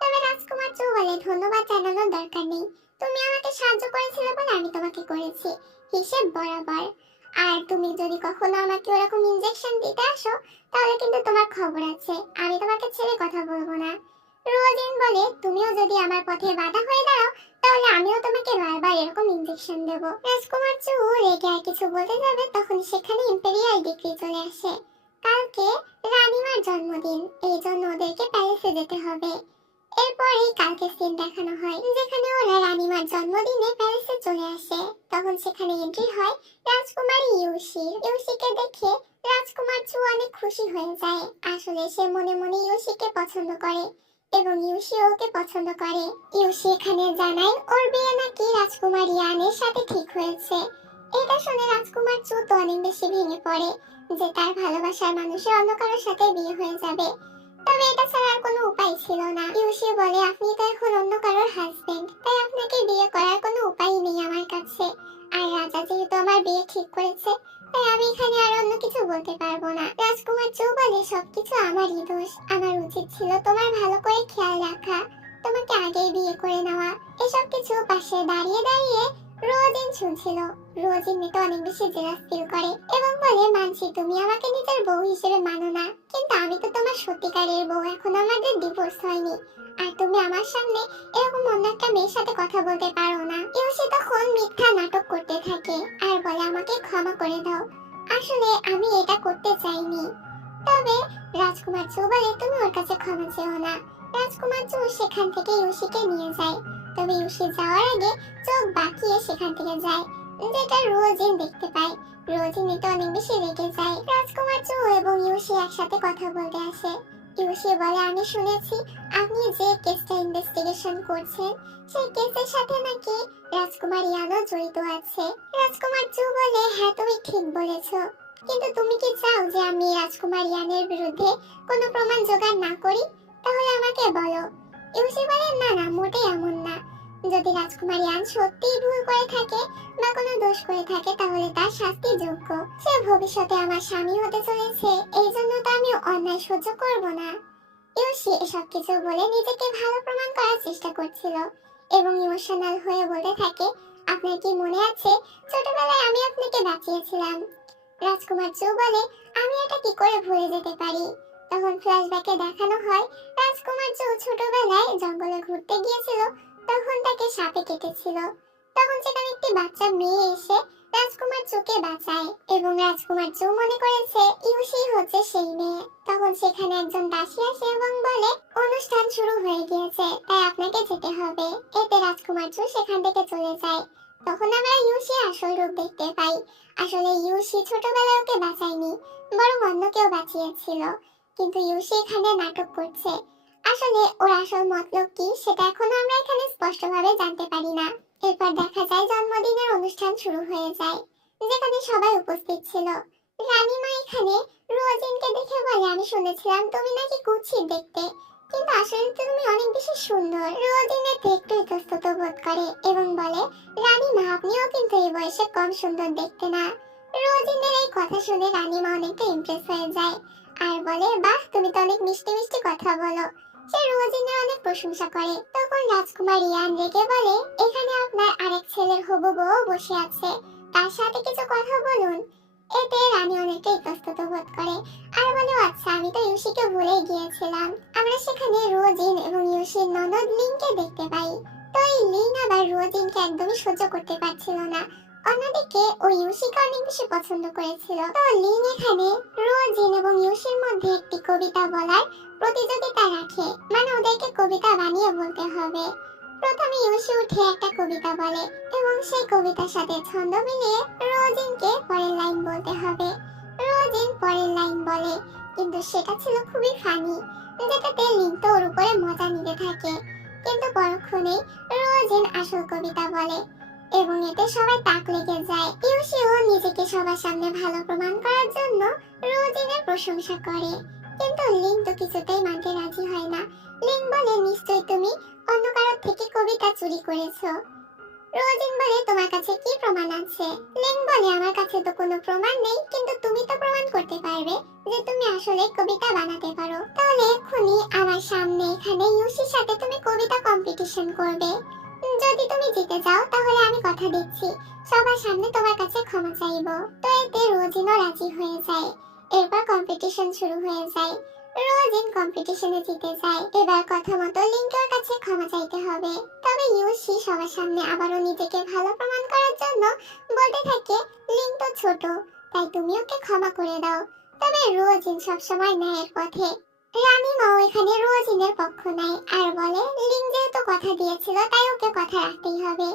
তবে রাজকুমার চু বলে, ধন্যবাদ জানানোর দরকার নেই, তুমি আমাকে সাহায্য করেছিলে বলে আমি তোমাকে করেছি, হিসেব বরাবর। আর তুমি যদি কখনো আমাকে ওরকম ইনজেকশন দিতে আসো, তাহলে কিন্তু তোমার খবর আছে, আমি তোমাকে ছেড়ে কথা বলবো না। রোজিন বলে, তুমিও যদি আমার পথে বাধা হয়ে দাঁড়াও, তাহলে আমিও তোমাকে বারবার এরকম ইনজেকশন দেব। রাজকুমার চু রেগে আর কিছু বলতে যাবে, তখন সেখানে ইম্পেরিয়াল ডিক্রি চলে আসে। কালকে রানীমার জন্মদিন, এই জন্য ওদেরকে প্যালেসে যেতে হবে। এরপরেই কালকে সিন দেখানো হয়, যেখানে ওরা রানীমার জন্মদিনে প্যালেসে চলে আসে। তখন সেখানে এন্ট্রি হয় রাজকুমারী ইউশির। ইউশিকে দেখে রাজকুমার চু অনেক খুশি হয়ে যায়। আসলে সে মনে মনে ইউশিকে পছন্দ করে এবং ইউশি ওকে পছন্দ করে। ইউশি এখানে জানায় ওর বিয়ে নাকি রাজকুমার ইয়ানের সাথে ঠিক হয়েছে। এটা শুনে রাজকুমার চু তো অনেক বেশি ভেঙে পড়ে যে তার ভালোবাসার মানুষের অন্য কারোর সাথে বিয়ে হয়ে যাবে। তবে এটা ছাড়া আর কোনো উপায় ছিল না। ইউশি বলে, আপনি তো এখন অন্য কারোর হাজবেন্ড, তাই আপনাকে বিয়ে করার কোনো উপায় নেই আমার কাছে। আর রাজা যেহেতু আমার বিয়ে ঠিক করেছে, তাই আমি এখানে আর অন্য কিছু বলতে পারবো না। রাজকুমার চৌ বলে, সবকিছু আমারই দোষ, আমার উচিত ছিল তোমার ভালো করে খেয়াল রাখা, তোমাকে আগেই বিয়ে করে নেওয়া। এসব কিছু পাশে দাঁড়িয়ে দাঁড়িয়ে রোজিন শুনছিল। রোজিন মেয়েটা অনেক বেশি জেলাস ফিল করে এবং বলে, মানছি তুমি আমাকে নিজের বউ হিসেবে মানো না, কিন্তু আমি তো তোমার সত্যিকারের বউ, এখন আমাদের ডিভোর্স হয়নি, আর তুমি আমার সামনে এরকম অন্য একটা মেয়ের সাথে কথা বলতে পারো না। ইউসি তখন মিথ্যা নাটক করতে থাকে আর বলে, আমাকে ক্ষমা করে দাও, আসলে আমি এটা করতে চাইনি। তবে রাজকুমার চৌ বলে, তুমি ওর কাছে ক্ষমা চেও না। রাজকুমার চৌ সেখান থেকে ইউসিকে নিয়ে যায়। তবে ইউসি যাওয়ার আগে চোখ বাঁকিয়ে সেখান থেকে যায়, যেটা রোজিন দেখতে পায়। রোজিন এটা অনেক বেশি রেগে যায়। রাজকুমার চৌ এবং ইউসি একসাথে কথা বলতে আসে। ইউসি বলে, আমি শুনেছি আপনি যে কেসটা ইনভেস্টিগেশন করছেন, সেই কেসের সাথে নাকি রাজকুমার ইয়ানো জড়িত আছে। রাজকুমার চৌ বলে, হ্যাঁ তুমি ঠিক বলেছো, কিন্তু তুমি কি চাও যে আমি রাজকুমার ইয়ানের বিরুদ্ধে কোনো প্রমাণ জোগাড় না করি? তাহলে আমাকে বলো। ইউসি বলে, না না, মোটেই এমন না। যদি রাজকুমার ইয়ান সত্যিই ভুল করে থাকে বা কোনো দোষ করে থাকে, তাহলে তার শাস্তি যোগ্য। সে ভবিষ্যতে আমার স্বামী হতে চলেছে, এই জন্য তো আমি অন্যায় সহ্য করব না। ইউসি এসব কিছু বলে নিজেকে ভালো প্রমাণ করার চেষ্টা করছিল এবং ইমোশনাল হয়ে বলতে থাকে, আপনার কি মনে আছে ছোটবেলায় আমি আপনাকে বাঁচিয়েছিলাম? রাজকুমার চৌ বলে, আমি এটা কি করে ভুলে যেতে পারি? তখন ফ্ল্যাশব্যাকে দেখানো হয় রাজকুমার চৌ ছোটবেলায় জঙ্গলে ঘুরতে গিয়েছিল, তখন তাকে সাপে কেটেছিল। তখন সেখানে একটি বাচ্চা মেয়ে এসে রাজকুমার চৌকে বাঁচায় এবং রাজকুমার চৌ মনে করেছে ইউসি হচ্ছে সেই মেয়ে। তখন সেখানে একজন দাসী আসে এবং বলে, অনুষ্ঠান শুরু হয়ে গিয়েছে, তাই আপনাকে যেতে হবে। এতে রাজকুমার চৌ সেখান থেকে চলে যায়। তখন আমরা ইউসি আসল রূপ দেখতে পাই। আসলে ইউসি ছোটবেলায় ওকে বাঁচায়নি, বরং অন্য কেউ বাঁচিয়েছিল। কিন্তু ইউসি এখানে নাটক করছে। আসলে ওর আসল মতলব কি সেটা এখনো আমরা এখানে স্পষ্টভাবে জানতে পারি না। এরপর দেখা যায় জন্মদিনের অনুষ্ঠান শুরু হয়ে যায়, যেখানে সবাই উপস্থিত ছিল। রানীমা এখানে রোজিনকে দেখে বলে, আমি শুনেছিলাম তুমি নাকি কুৎসিত দেখতে, কিন্তু আসলে তো তুমি অনেক বেশি সুন্দর। রোজিন এতে একটু ইতস্তত বোধ করে এবং বলে, রানীমা আপনিও কিন্তু এই বয়সে কম সুন্দর দেখতে না। রোজিনের এই কথা শুনে রানীমা অনেকটা ইমপ্রেস হয়ে যায় আর বলে, বাহ তুমি তো অনেক মিষ্টি মিষ্টি কথা বলো। সে রোজিনের অনেক প্রশংসা করে। তখন রাজকুমার ইয়ান রেগে বলে, এখানে আপনার আরেক ছেলের হবু বউ বসে আছে, তার সাথে কিছু কথা বলুন। এতে রানী অনেকটা ইতস্তত বোধ করে আর বলে, আচ্ছা আমি তো ইউশিকে ভুলে গিয়েছিলাম। আমরা সেখানে রোজিন এবং ইউশির ননদ লিংকে দেখতে পাই। তো এই লিং আবার রোজিনকে একদমই সহ্য করতে পারছিল না। অন্যদিকে ও ইউশিকে অনেক বেশি পছন্দ করেছিল। তো লিং এখানে রোজিন এবং ইউশির মধ্যে একটি কবিতা বলার প্রতিযোগিতা রাখে, মানে ওদেরকে কবিতা বানিয়ে বলতে হবে। প্রথমে ইউশি উঠে একটা কবিতা বলে এবং সেই কবিতার সাথে ছন্দ মিলিয়ে রোজিনকে পরের লাইন বলতে হবে। রোজিন পরের লাইন বলে, কিন্তু সেটা ছিল খুবই ফানি, যেটাতে লিং তো ওর উপরে মজা নিতে থাকে। কিন্তু পরক্ষণেই রোজিন আসল কবিতা বলে এবং এতে সবাই তাক লেগে যায়। ইউশিও নিজেকে সবার সামনে ভালো প্রমাণ করার জন্য রোজিনের প্রশংসা করে, কিন্তু লিং তো কিছুতেই মানতে রাজি হয় না। লিং বলে, নিশ্চয়ই তুমি অন্য কারোর থেকে কবিতা চুরি করেছো। রোজিন বলে, তোমার কাছে কি প্রমাণ আছে? লিং বলে, আমার কাছে তো কোনো প্রমাণ নেই, কিন্তু তুমি তো প্রমাণ করতে পারবে যে তুমি আসলে কবিতা বানাতে পারো। তাহলে এক্ষুনি আমার সামনে এখানে ইউশির সাথে তুমি কবিতা কম্পিটিশন করবে। যদি তুমি জিতে যাও তাহলে আমি কথা দিচ্ছি সবার সামনে তোমার কাছে ক্ষমা চাইবো। তো এতে রোজিনও রাজি হয়ে যায়। এরপর কম্পিটিশন শুরু হয়ে যায়। রোজিন কম্পিটিশনে জিতে যায়। এবার কথা মতো লিংকের কাছে ক্ষমা চাইতে হবে। তবে ইউশি সবার সামনে আবারও নিজেকে ভালো প্রমাণ করার জন্য বলতে থাকে, লিং তো ছোট, তাই তুমি ওকে ক্ষমা করে দাও। তবে রোজিন সবসময় ন্যায়ের পথে। রানীমাও এখানে রোজিনের পক্ষ নেয় আর বলে, লিং যেহেতু কথা দিয়েছিল তাই ওকে কথা রাখতেই হবে।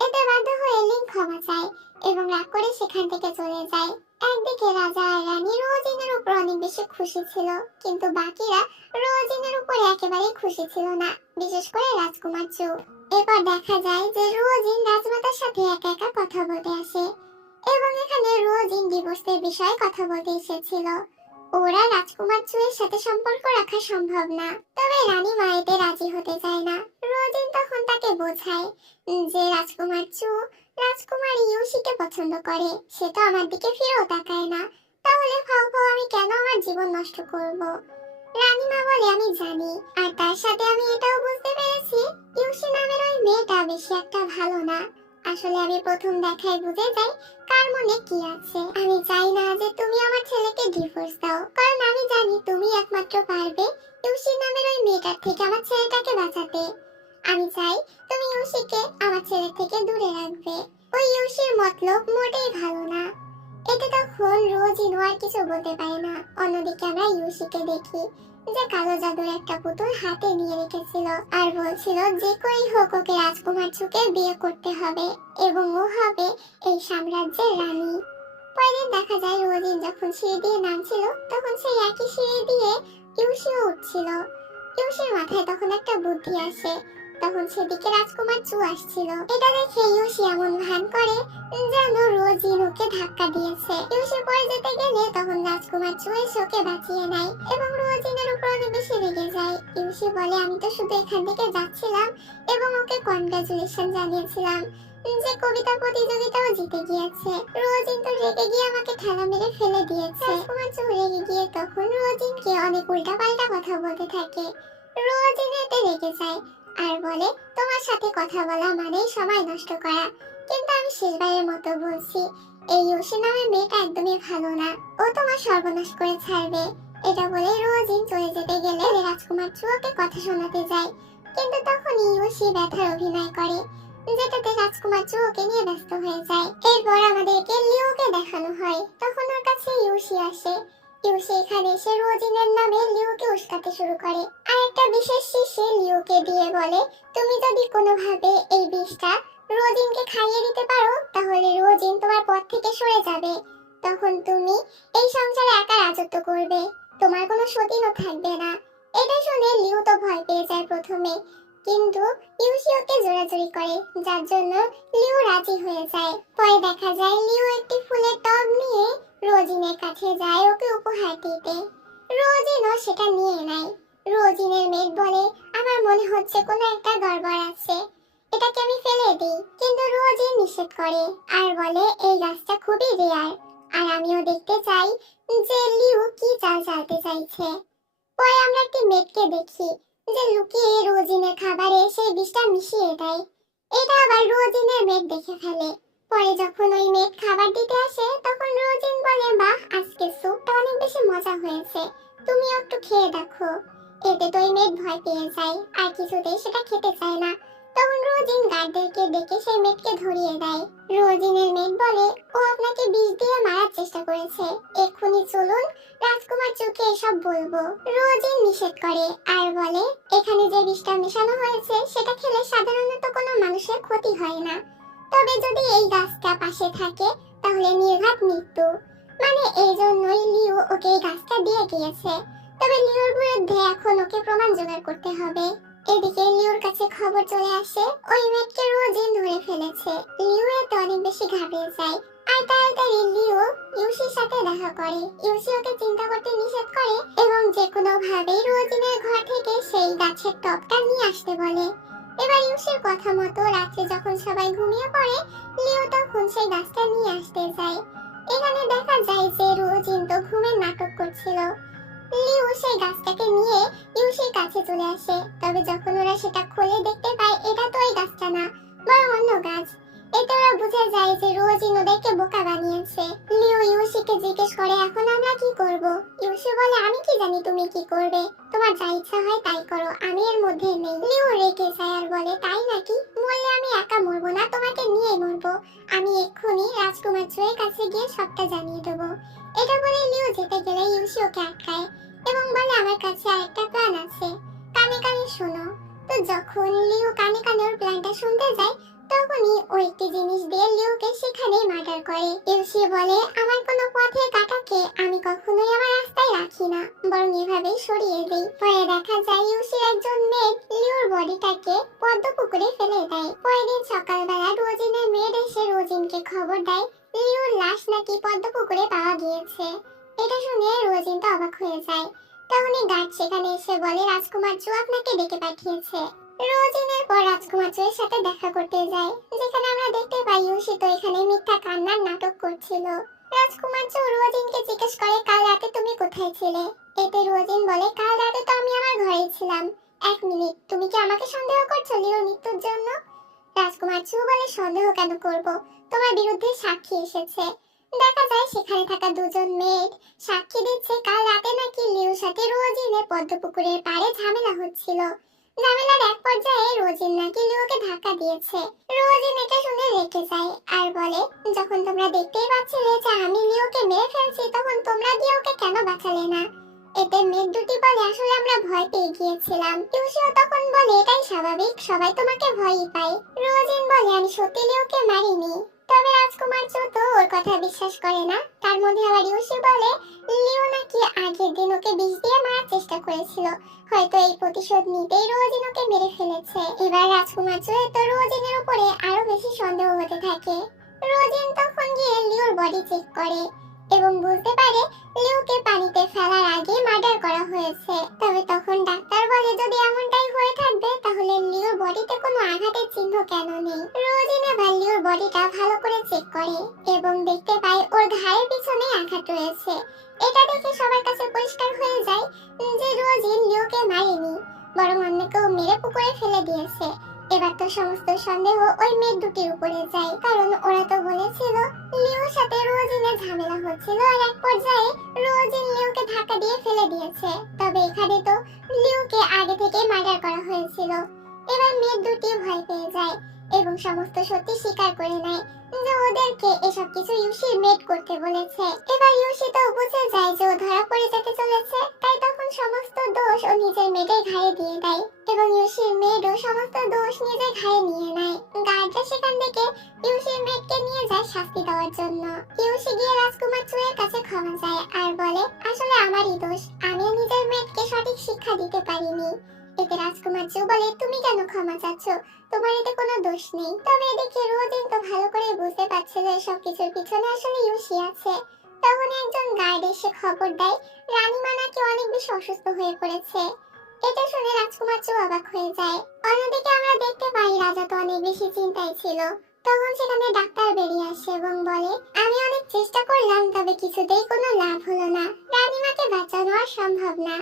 এতে বাধ্য হয়ে লিং ক্ষমা চায় এবং রাগ করে সেখান থেকে চলে যায়। একদিকে রাজা আর রানী রোজিনের উপর অনেক বেশি খুশি ছিল, কিন্তু বাকিরা রোজিনের উপরে একেবারেই খুশি ছিল না, বিশেষ করে রাজকুমার চু। এরপর দেখা যায় যে রোজিন রাজমাতার সাথে একা একা কথা বলতে আসে এবং এখানে রোজিন ডিভোর্সের বিষয়ে কথা বলতে এসেছিল। ওরা রাজকুমার চুয়ের সাথে সম্পর্ক রাখা সম্ভব না। তবে রানীমা এতে রাজি হতে চায় না। রোজিন তখন তাকে বোঝায় যে রাজকুমার চু রাজকুমার ইউশিকে পছন্দ করে, সে তো আমার দিকে ফিরেও তাকায় না, তাহলে ফাও ফাও আমি কেন আমার জীবন নষ্ট করব? রানীমা বলে, আমি জানি, আর তার সাথে আমি এটাও বুঝতে পেরেছি ইউশি নামের ওই মেয়েটা বেশি একটা ভালো না। আসলে আমি প্রথম দেখায় বুঝে যাই কার মনে কি আছে। আমি চাই না যে তুমি আমার ছেলেকে ডিভোর্স দাও, কারণ আমি জানি তুমি একমাত্র পারবে ইউশি নামের ওই মেয়েটার থেকে আমার ছেলেটাকে বাঁচাতে। আমি চাই তুমি ইউশিকে আমার ছেলে থেকে দূরে রাখবে। ওই ইউশির মতলব মোটেই ভালো না। এতে তখন রোজিন আর কিছু বলতে পারে না। অন্যদিকে আমরা ইউশিকে দেখি যে কালো জাদুর একটা পুতুল হাতে নিয়ে রেখেছিল আর বলছিল যে করেই হোক ওকে রাজকুমার চুকে বিয়ে করতে হবে এবং ও হবে এই সাম্রাজ্যের রানী। পরের দেখা যায় রোজিন যখন সিঁড়ি দিয়ে নামছিল তখন সেই একই সিঁড়ি দিয়ে ইউশিও উঠছিল। ইউশির মাথায় তখন একটা বুদ্ধি আসে, তখন সেদিকে রাজকুমার চু আসছিল। এটা দেখে ইউশি এমন ভান করে যেন রোজিন ওকে ধাক্কা দিয়েছে। ইউশি পড়ে যেতে গেলে তখন রাজকুমার চু এসে ওকে বাঁচিয়ে নেয় এবং রোজিনের উপর অনেক বেশি রেগে যায়। ইউশি বলে, আমি তো শুধু এখান থেকে যাচ্ছিলাম এবং ওকে কনগ্রাচুলেশন জানিয়েছিলাম যে কবিতা প্রতিযোগিতাও জিতে গিয়েছে। রোজিন তো রেগে গিয়ে আমাকে ঠেলা মেরে ফেলে দিয়েছে। রাজকুমার চু রেগে গিয়ে তখন রোজিনকে অনেক উল্টাপাল্টা কথা বলতে থাকে। রোজিন এতে রেগে যায় আর বলে, তোমার সাথে কথা বলা মানেই সময় নষ্ট করা, কিন্তু আমি শেষবারের মতো বলছি এই ইউশি নামের মেয়েটা একদমই ভালো না, ও তোমার সর্বনাশ করে ছাড়বে। এটা বলে রোজিন চলে যেতে গেলে রাজকুমার চুকে কথা শোনাতে যায়, কিন্তু তখন ইউশি ব্যথার অভিনয় করে, যেটাতে রাজকুমার চু ওকে নিয়ে ব্যস্ত হয়ে যায়। এরপর আমাদেরকে লিওকে দেখানো হয়। তখন ওর কাছে ইউশি আসে। ইউশি এখানে এসে রোজিনের নামে লিওকে উস্কাতে শুরু করে আর একটা বিশেষ শিশি লিওকে দিয়ে বলে, তুমি যদি কোনোভাবে এই বিষটা রোজিনকে খাইয়ে দিতে পারো তাহলে রোজিন তোমার পথ থেকে সরে যাবে। তখন তুমি এই সংসারে একা রাজত্ব করবে, তোমার কোনো সতীনও থাকবে না। এটা শুনে লিও তো ভয় পেয়ে যায় প্রথমে, কিন্তু ইউশি ওকে জোরাজুরি করে, যার জন্য লিও রাজি হয়ে যায়। পরে দেখা যায় লিও একটি ফুলের টব নিয়ে রোজিনের কাছে যায় ওকে উপহার দিতে। রোজিনও সেটা নিয়ে নেয় রোজিনের মেড বলে, আমার মনে হচ্ছে কোনো একটা গড়বড় আছে, এটাকে আমি ফেলে দিই। কিন্তু রোজিন নিষেধ করে আর বলে এই গাছটা খুবই রেয়ার, আর আমিও দেখতে চাই যে লিউ কি চাল চালতে চাইছে। পরে আমরা একটি মেডকে দেখি যে লুকিয়ে রোজিনের খাবারে সেই বিষটা মিশিয়ে দেয়। এটা আবার রোজিনের মেড দেখে ফেলে। পরে যখন ওই মেড খাবার দিতে আসে তখন রোজিন বলে, বাহ, আজকে স্যুপটা অনেক বেশি মজা হয়েছে, তুমিও একটু খেয়ে দেখো। এতে তো ওই মেড ভয় পেয়ে যায় আর কিছুতেই সেটা খেতে চায় না। তখন রোজিন গার্ডদেরকে ডেকে সেই মেডকে ধরিয়ে দেয়। রোজিনের মেড বলে, ও আপনাকে বিষ দিয়ে মারার চেষ্টা করেছে, এক্ষুনি চলুন, রাজকুমার চোখে এসব বলবো। রোজিন নিষেধ করে আর বলে, এখানে যে বিষটা মেশানো হয়েছে সেটা খেলে সাধারণত কোনো মানুষের ক্ষতি হয় না, তবে যদি এই গাছটা পাশে থাকে তাহলে নির্ঘাত মৃত্যু। মানে এই জন্যই লিও ওকে এই গাছটা দিয়ে গিয়েছে, তবে লিওর বিরুদ্ধে এখন ওকে প্রমাণ জোগাড় করতে হবে। এদিকে লিওর কাছে খবর চলে আসে ওই মেয়েকে রোজিন ধরে ফেলেছে। লিও এতে অনেক বেশি ঘাবড়ে যায় আর তাড়াতাড়ি লিও ইউসির সাথে দেখা করে। ইউসি ওকে চিন্তা করতে নিষেধ করে এবং যে কোনো ভাবে রোজিনের ঘর থেকে সেই গাছের টবটা নিয়ে আসতে বলে। এবার ইউসির কথা মতো রাত্রে যখন সবাই ঘুমিয়ে পড়ে লিও তখন সেই গাছটা নিয়ে আসতে যায়। এখানে দেখা যায় যে রোজিন তো ঘুমের নাটক করছিল। লিও সেই গাছটাকে নিয়ে ইউসির কাছে চলে আসে, তবে যখন ওরা সেটা খুলে দেখতে পায় এটা তো ওই গাছটা না, বরং অন্য গাছ। এতে ওরা বুঝে যায় যে রোজিন ওদেরকে বোকা বানিয়েছে। লিও ইউসিকে জিজ্ঞেস করে, এখন আমরা কি করব? ইউসি বলে, আমি কি জানি তুমি কি করবে, তোমার যা ইচ্ছা হয় তাই করো, আমি এর মধ্যে নেই। লিও রেগে যায় আর বলে, তাই নাকি? মরলে আমি একা মরবো না, তোমাকে নিয়ে মরবো। আমি এক্ষুনি রাজকুমার চুয়ের কাছে গিয়ে সবটা জানিয়ে দেবো। এটা বলে লিও যেতে গেলে ইউসি ওকে আটকায় এবং বলে, আমার কাছে আরেকটা প্ল্যান আছে, কানে কানে শোনো। তো যখন লিও কানে কানে ওর প্ল্যানটা শুনতে যায় তখনই ও একটি জিনিস দিয়ে লিওকে সেখানেই মার্ডার করে। ইউসি বলে, আমার কোনো পথের কাঁটাকে আমি কখনোই আমার রাস্তায় রাখি না, বরং এভাবেই সরিয়ে দিই। পরে দেখা যায় ইউসির একজন মেয়ে লিওর বডিটাকে পদ্ম পুকুরে ফেলে দেয়। পরের দিন সকালবেলা রোজিনের মেয়ের এসে রোজিনকে খবর দেয় লিওর লাশ নাকি পদ্ম পুকুরে পাওয়া গিয়েছে। এটা শুনে রোজিন তো অবাক হয়ে যায়। তখনই গার্ড সেখানে এসে বলে, রাজকুমার চু আপনাকে ডেকে পাঠিয়েছে। রোজিনের পর রাজকুমার চুয়ের সাথে দেখা করতে যায়, যেখানে আমরা দেখতে পাই ইউসি তো এখানে মিথ্যা কান্নার নাটক করছিল। রাজকুমার চু রোজিনকে জিজ্ঞেস করে, কাল রাতে তুমি কোথায় ছিলে? এতে রোজিন বলে, কাল রাতে তো আমি আমার ঘরেই ছিলাম। এক মিনিট, তুমি কি আমাকে সন্দেহ করছো লিওর মৃত্যুর জন্য? রাজকুমার চু বলে, সন্দেহ কেন করব, তোমার বিরুদ্ধে সাক্ষী এসেছে। দেখা যায় সেখানে থাকা দুজন মেয়ে সাক্ষী দিচ্ছে কাল রাতে নাকি লিওর সাথে রোজিনের পদ্মপুকুরের পাড়ে ঝামেলা হচ্ছিল। ঝামেলার এক পর্যায়ে রোজিন নাকি লিওকে ধাক্কা দিয়েছে। রোজিন এটা শুনে রেগে যায় আর বলে, যখন তোমরা দেখতেই পাচ্ছিলে যে আমি লিওকে মেরে ফেলছি তখন তোমরা গিয়ে ওকে কেন বাঁচালে না? এতে মেয়ে দুটি বলে, আসলে আমরা ভয় পেয়ে গিয়েছিলাম। ইউসিও তখন বলে, এটাই স্বাভাবিক, সবাই তোমাকে ভয়ই পায়। রোজিন বলে, আমি সত্যি লিওকে মারিনি। তবে রাজকুমার চু তো ওর কথা বিশ্বাস করে না। তার মধ্যে আবার ইউসি বলে, লিও নাকি আগের দিন ওকে বিষ দিয়ে মারার চেষ্টা করেছিল, হয়তো এই প্রতিশোধ নিতেই রোজিন ওকে মেরে ফেলেছে। এবার রাজকুমার চু তো রোজিনের উপরে আরো বেশি সন্দেহ হতে থাকে। রোজিন তখন গিয়ে লিওর বডি চেক করে এবং বুঝতে পারে লিওকে পানিতে ফেলার আগে মার্ডার করা হয়েছে। তবে তখন ডাক্তার বলে, যদি এমনটাই হয়ে থাকবে তাহলে লিওর বডিতে কোনো আঘাতের চিহ্ন কেন নেই? রোজিন আবার লিওর বডিটা ভালো করে চেক করে এবং দেখতে পায় ওর ঘাড়ের পিছনে আঘাত রয়েছে। এটা দেখে সবার কাছে পরিষ্কার হয়ে যায় যে রোজিন লিওকে মারেনি, বরং অন্য কেউ মেরে পুকুরে ফেলে দিয়েছে। এবার তো সমস্ত সন্দেহ ওই মেয়ে দুটির উপরে যায়, কারণ ওরা তো বলেছিল লিওর সাথে রোজিনের ঝামেলা হচ্ছিল আর এক পর্যায়ে রোজিন লিওকে ধাক্কা দিয়ে ফেলে দিয়েছে। তবে এখানে তো লিওকে আগে থেকে মার্ডার করা হয়েছিল। এবার মেয়ে দুটি ভয় পেয়ে যায় এবং সমস্ত সত্যি স্বীকার করে নেয় যে ওদেরকে এসব কিছু ইউসির মেড করতে বলেছে। এবার ইউসি তো বুঝে যায় যে ও ধরা পড়ে যেতে চলেছে, তাই তখন সমস্ত দোষ ও নিজের মেয়েদের ঘাড়ে দিয়ে দেয় এবং ইউসির মেয়েরও সমস্ত দোষ নিজের ঘাড়ে নিয়ে নেয়। গার্ডরা সেখান থেকে ইউসির মেয়েকে নিয়ে যায় শাস্তি দেওয়ার জন্য। ইউসি গিয়ে রাজকুমার চুয়ের কাছে ক্ষমা চায় আর বলে, আসলে আমারই দোষ, আমি নিজের মেয়েকে সঠিক শিক্ষা দিতে পারিনি। এতে রাজকুমার চু বলে, তুমি কেন ক্ষমা চাচ্ছ, তোমার এতে কোনো দোষ নেই। তবে এদিকে রোজিন তো ভালো করে বুঝতে পারছে যে সবকিছুর পিছনে আসলে ইউসি আছে। তখন একজন গার্ড এসে খবর দেয় রানীমা নাকি অনেক বেশি অসুস্থ হয়ে পড়েছে। এটা শুনে রাজকুমার চু অবাক হয়ে যায়। অন্যদিকে আমরা দেখতে পাই রাজা তো অনেক বেশি চিন্তায় ছিল। তখন সেখানে ডাক্তার বেরিয়ে আসে এবং বলে, আমি অনেক চেষ্টা করলাম, তবে কিছুতেই কোনো লাভ হলো না। রানীমাকে বাঁচানো আর সম্ভব না।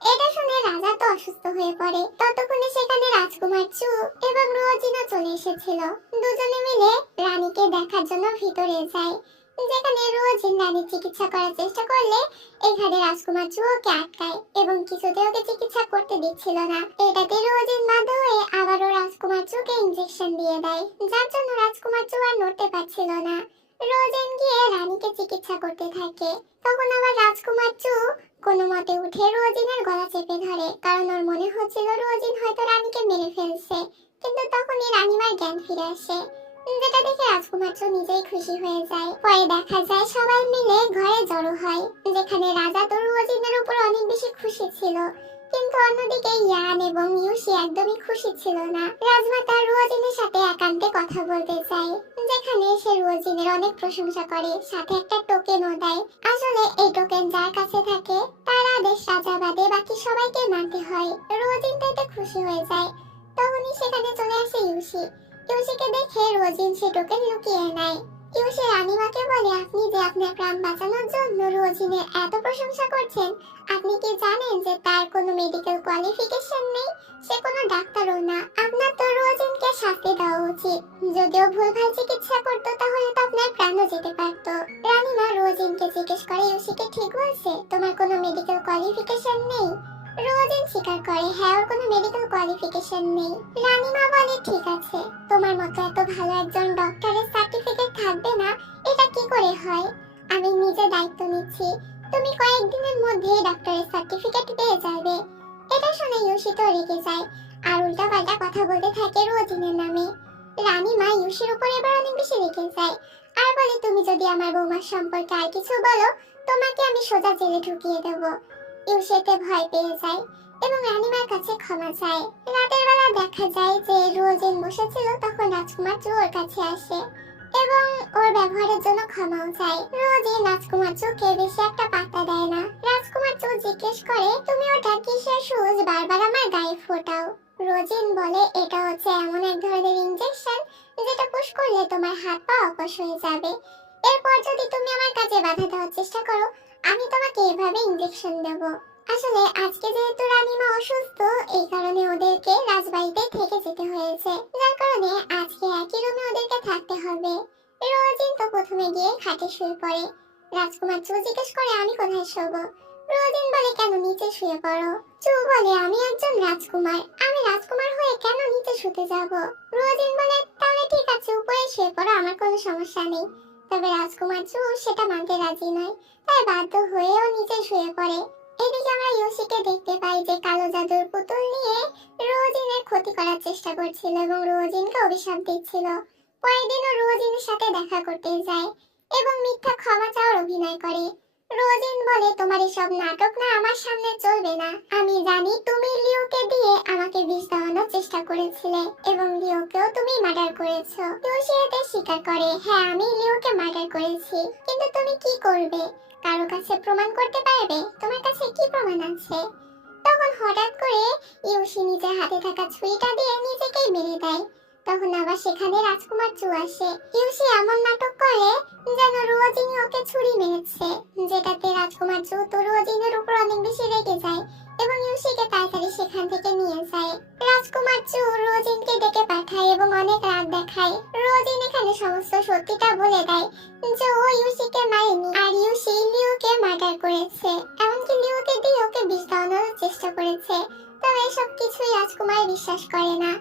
এটা শুনে রাজা তো অসুস্থ হয়ে পড়ে। ততক্ষণে সেখানে রাজকুমার চু এবং রোজিনা চলে এসেছিল। দুজনে মিলে রানীকে দেখার জন্য ভিতরে যায়, যেখানে রোজিন রানীর চিকিৎসা করার চেষ্টা করলে এখানে রাজকুমার চু ওকে আটকায় এবং কিছুতে ওকে চিকিৎসা করতে দিচ্ছিল না। এটাতে রোজিন বাধ্য হয়ে আবারও রাজকুমার চুকে ইনজেকশন দিয়ে দেয়, যার জন্য রাজকুমার চু আর নড়তে পারছিল না। রোজিন গিয়ে রানীকে চিকিৎসা করতে থাকে। তখন আবার রাজকুমার চু কোনো মতে উঠে রোজিনের গলা চেপে ধরে, কারণ ওর মনে হচ্ছিল রোজিন হয়তো রানীকে মেরে ফেলছে। কিন্তু তখনই রানীমার জ্ঞান ফিরে আসে, যেটা দেখে রাজকুমার চু নিজেই খুশি হয়ে যায়। পরে দেখা যায় সবাই মিলে ঘরে জড়ো হয়, যেখানে রাজা তো রোজিনের উপর অনেক বেশি খুশি ছিল। কিন্তু অন্যদিকে ইয়ান এবং ইউশি একদমই খুশি ছিল না। রাজমাতা রোজিনের সাথে একান্তে কথা বলতে চায়, যেখানে সে রোজিনের অনেক প্রশংসা করে, সাথে একটা টোকেনও দেয়। আসলে এই টোকেন যার কাছে থাকে তার আদেশ রাজা বাদে বাকি সবাইকে মানতে হয়। রোজিন তাতে খুশি হয়ে যায়। তখনই সেখানে চলে আসে ইউশি। ইউশিকে দেখে রোজিন সে টোকেন লুকিয়ে নেয়। ইউশি রানীমাকে বলে, আপনি যে আপনার প্রাণ বাঁচানোর জন্য রোজিনের এত প্রশংসা করছেন, আপনি কি জানেন যে তার কোনো মেডিকেল কোয়ালিফিকেশন নেই? সে কোনো ডাক্তারও না। আপনার তো রোজিনকে শাস্তি দেওয়া উচিত। যদিও ভুলভাল চিকিৎসা করতো তাহলে তো আপনার প্রাণও যেতে পারতো। রানীমা রোজিনকে জিজ্ঞেস করে, ইউশিকে ঠিক বলছে? তোমার কোনো মেডিকেল কোয়ালিফিকেশন নেই? রোজিন স্বীকার করে, হ্যাঁ, ওর কোনো মেডিকেল কোয়ালিফিকেশন নেই। রানীমা বলে, ঠিক আছে, তোমার মতো এত ভালো একজন ডক্টরের সার্টিফিকেট থাকবে না, এটা কি করে হয়? আমি নিজে দায়িত্ব নিচ্ছি, তুমি কয়েকদিনের মধ্যেই ডক্টরের সার্টিফিকেট পেয়ে যাবে। এটা শুনে ইউশি তো রেগে যায় আর উল্টাপাল্টা কথা বলতে থাকে রোজিনের নামে। রানীমা ইউশির উপর এবার অনেক বেশি রেগে যায় আর বলে, তুমি যদি আমার বৌমার সম্পর্কে আর কিছু বলো, তোমাকে আমি সোজা জেলে ঢুকিয়ে দেবো। ইউশিতে ভয় পেয়ে যায় এবং রানীমার কাছে ক্ষমা চায়। রাতের বেলা দেখা যায় যে রোজিন বসেছিল, তখন রাজকুমার চু ওর কাছে আসে এবং ওর ব্যবহারের জন্য ক্ষমাও চায়। রোজিন রাজকুমার চুকে বেশি একটা পাত্তা দেয় না। রাজকুমার চু জিজ্ঞেস করে, তুমি ওটা কিসের সুচ বারবার আমার গায়ে ফোটাও? রোজিন বলে, এটা হচ্ছে এমন এক ধরনের ইনজেকশন যেটা পুশ করলে তোমার হাত পা অবশ হয়ে যাবে। এরপর যদি তুমি আমার কাজে বাধা দেওয়ার চেষ্টা করো, আমি তোমাকে এভাবে ইনজেকশন দেব। আসলে আজকে যেহেতু রানীমা অসুস্থ, এই কারণে ওদেরকে রাজবাড়িতে থেকে যেতে হয়েছে, যার কারণে আজকে একই রুমে ওদেরকে থাকতে হবে। রোজিন তো প্রথমে গিয়ে খাটে শুয়ে পড়ে। রাজকুমার চু জিজ্ঞেস করে, আমি কোথায় শোবো? রোজিন বলে, কেন নিচে শুয়ে পড়ো। চু বলে, আমি একজন রাজকুমার, আমি রাজকুমার হয়ে কেন নিচে শুতে যাব? রোজিন বলে, তাহলে ঠিক আছে, উপরে শুয়ে পড়ো, আমার কোনো সমস্যা নেই। তবে রাজকুমার চু সেটা মানতে রাজি নয়, তাই বাধ্য হয়েও নিচে শুয়ে পড়ে। এদিকে আমরা ইউশিকে দেখতে পাই যে কালো জাদুর পুতুল নিয়ে রোজিনের ক্ষতি করার চেষ্টা করছিল এবং রোজিনকে অভিশাপ দিচ্ছিল। পরের দিনও রোজিনের সাথে দেখা করতে যায় এবং মিথ্যা ক্ষমা চাওয়ার অভিনয় করে। রোজিন বলে, তোমার এসব নাটক না আমার সামনে চলবে না। আমি জানি তুমি লিওকে দিয়ে আমাকে বিষ দেওয়ানোর চেষ্টা করেছিলে এবং লিওকেও তুমি মার্ডার করেছো। ইউশি এতে স্বীকার করে, হ্যাঁ, আমি লিওকে মার্ডার করেছি। কিন্তু তুমি কি করবে? কারো কাছে প্রমাণ করতে পারবে? তোমার কাছে কি প্রমাণ আছে? তখন হঠাৎ করে ইউশি নিজের হাতে থাকা ছুরিটা দিয়ে নিজেকেই মেরে দেয়। তখন আবার সেখানে রাজকুমার চু আসে। ইউশি এমন নাটক করে যেন রোজিনি ওকে ছুরি মেরেছে, যেটাতে রাজকুমার চু তো রোজিনের উপর অনেক বেশি রেগে যায় এবং ইউশিকে তাড়াতাড়ি সেখান থেকে নিয়ে যায়। রাজকুমার চু রোজিনকে ডেকে পাঠায় এবং অনেক রাগ দেখায়। রোজিন এখানে সমস্ত সত্যিটা বলে দেয় যে ও ইউশিকে মারেনি আর ইউশি লিওকে মার্ডার করেছে, এমনকি লিওকে দিয়ে ওকে বিষ দেওয়ানোর চেষ্টা করেছে। তবে এসব কিছুই রাজকুমার বিশ্বাস করে না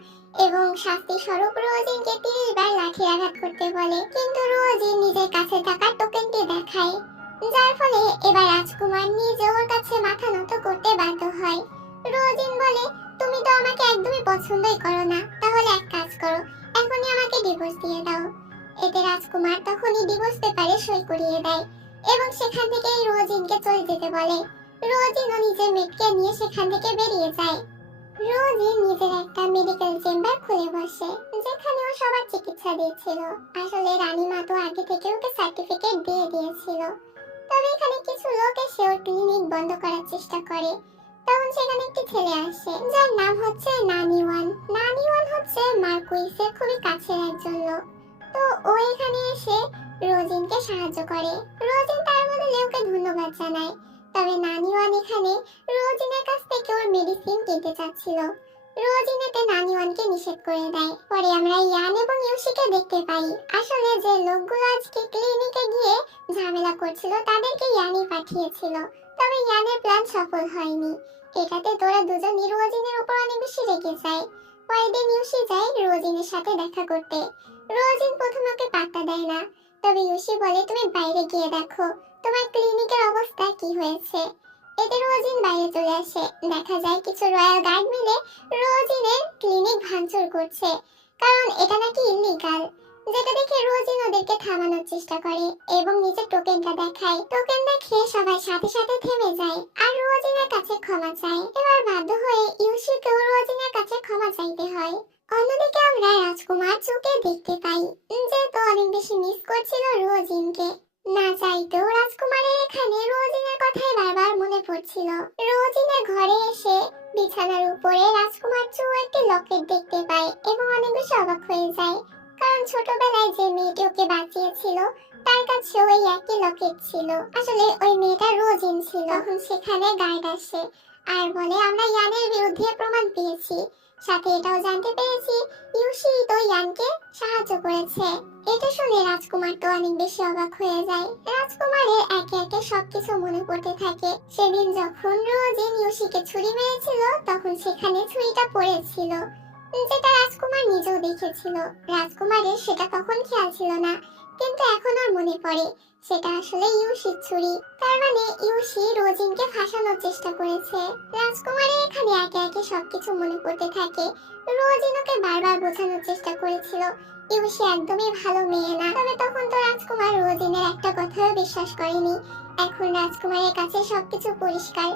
এবং শাস্তি স্বরূপ রোজিনকে 30 বার লাঠির আঘাত করতে বলে। কিন্তু রোজিন নিজের কাছে থাকা টোকেনটি দেখায়, যার ফলে এবার রাজকুমার নিজে ওর কাছে মাথা নত করতে বাধ্য হয়। রোজিন বলে, তুমি তো আমাকে একদমই পছন্দই করো না, তাহলে এক কাজ করো, এখনই আমাকে ডিভোর্স দিয়ে দাও। এতে রাজকুমার তখনই ডিভোর্স পেপারে সই করিয়ে দেয় এবং সেখান থেকে রোজিনকে চলে যেতে বলে। রোজিনও নিজের মেয়েকে নিয়ে সেখান থেকে বেরিয়ে যায়। রোজিন নিজের একটা মেডিকেল চেম্বার খুলে বসে, যেখানে ও সবার চিকিৎসা দিয়েছিল। আসলে রানীমা তো আগে থেকে ওকে সার্টিফিকেট দিয়ে দিয়েছিল। তবে এখানে কিছু লোক এসে ওর ক্লিনিক বন্ধ করার চেষ্টা করে। তখন সেখানে একটি ছেলে আসে যার নাম হচ্ছে নানিওয়ান। নানিওয়ান হচ্ছে মার্কুইসের খুবই কাছের একজন লোক। তো ও এখানে এসে রোজিনকে সাহায্য করে। রোজিন তার বদলে ওকে ধন্যবাদ জানায়। তবে নানিওয়ান এখানে রোজিনের কাছ থেকে ওর মেডিসিন কিনতে চাচ্ছিল। রোজিন এতে নানিওয়ানকে নিষেধ করে দেয়। পরে আমরা ইয়ান এবং ইউশিকে দেখতে পাই। আসলে যে লোকগুলো আজকে ক্লিনিকে গিয়ে ঝামেলা করছিল তাদেরকে ইয়ানই পাঠিয়েছিল। তবে ইয়ানের প্ল্যান সফল হয়নি। এটাতে তোরা দুজনই রোজিনের উপর অনেক বেশি রেগে যায়। পরের দিন ইউশি যায় রোজিনের সাথে দেখা করতে। রোজিন প্রথমে ওকে পাত্তা দেয় না। তবে ইউশি বলে তুমি বাইরে গিয়ে দেখো তোমার ক্লিনিকের অবস্থা কি হয়েছে। এতে রোজিন বাইরে চলে আসে। দেখা যায় কিছু রয়্যাল গার্ড মিলে রোজিনের ক্লিনিক ভাঙচুর করছে, কারণ এটা নাকি ইল্লিগাল। যেটা দেখে রোজিন ওদেরকে থামানোর চেষ্টা করে এবং নিজের টোকেনটা দেখায়। টোকেন দেখে সবাই সাথে সাথে থেমে যায় আর রোজিনের কাছে ক্ষমা চায়। এবার বাধ্য হয়ে ইউশিকেও রোজিনের কাছে ক্ষমা চাইতে হয়। অন্যদিকে আমরা রাজকুমার চোখে দেখতে পাই যে তো অনেক বেশি মিস করছিল রোজিনকে। না চাইতেও রাজকুমারের এখানে রোজিনের কথাই বারবার মনে পড়ছিল। রোজিনের ঘরে এসে বিছানার উপরে রাজকুমার চু একটি লকেট দেখতে পায় এবং অনেক বেশি অবাক হয়ে যায়, কারণ ছোটবেলায় যে মেয়েটি ওকে বাঁচিয়েছিল তার কাছে ওই একই লকেট ছিল। আসলে ওই মেয়েটা রোজিন ছিল। তখন সেখানে গার্ড আসে আর বলে আমরা ইয়ানের বিরুদ্ধে প্রমাণ পেয়েছি, সাথে এটাও জানতে পেরেছি ইউশি তো ইয়ানকে সাহায্য করেছে। এটা শুনে রাজকুমার তো অনেক বেশি অবাক হয়ে যায়। রাজকুমারের একে একে সবকিছু মনে পড়তে থাকে। সেদিন যখন রোজিন ইউশিকে ছুরি মেরেছিল তখন সেখানে ছুরিটা পড়েছিল, যেটা রাজকুমার নিজেও দেখেছিল। রাজকুমারের সেটা তখন খেয়াল ছিল না, কিন্তু এখন আর মনে পড়ে সেটা আসলে ইউশির ছুরি। তার মানে ইউশি রোজিনকে ফাঁসানোর চেষ্টা করেছে। রাজকুমারের এখানে একে একে সবকিছু মনে পড়তে থাকে। রোজিন ওকে বারবার বোঝানোর চেষ্টা করেছিল ইউশি একদমই ভালো মেয়ে না। তবে তখন তো রাজকুমার রোজিনের একটা কথাও বিশ্বাস করেনি। এখন রাজকুমারের কাছে সবকিছু পরিষ্কার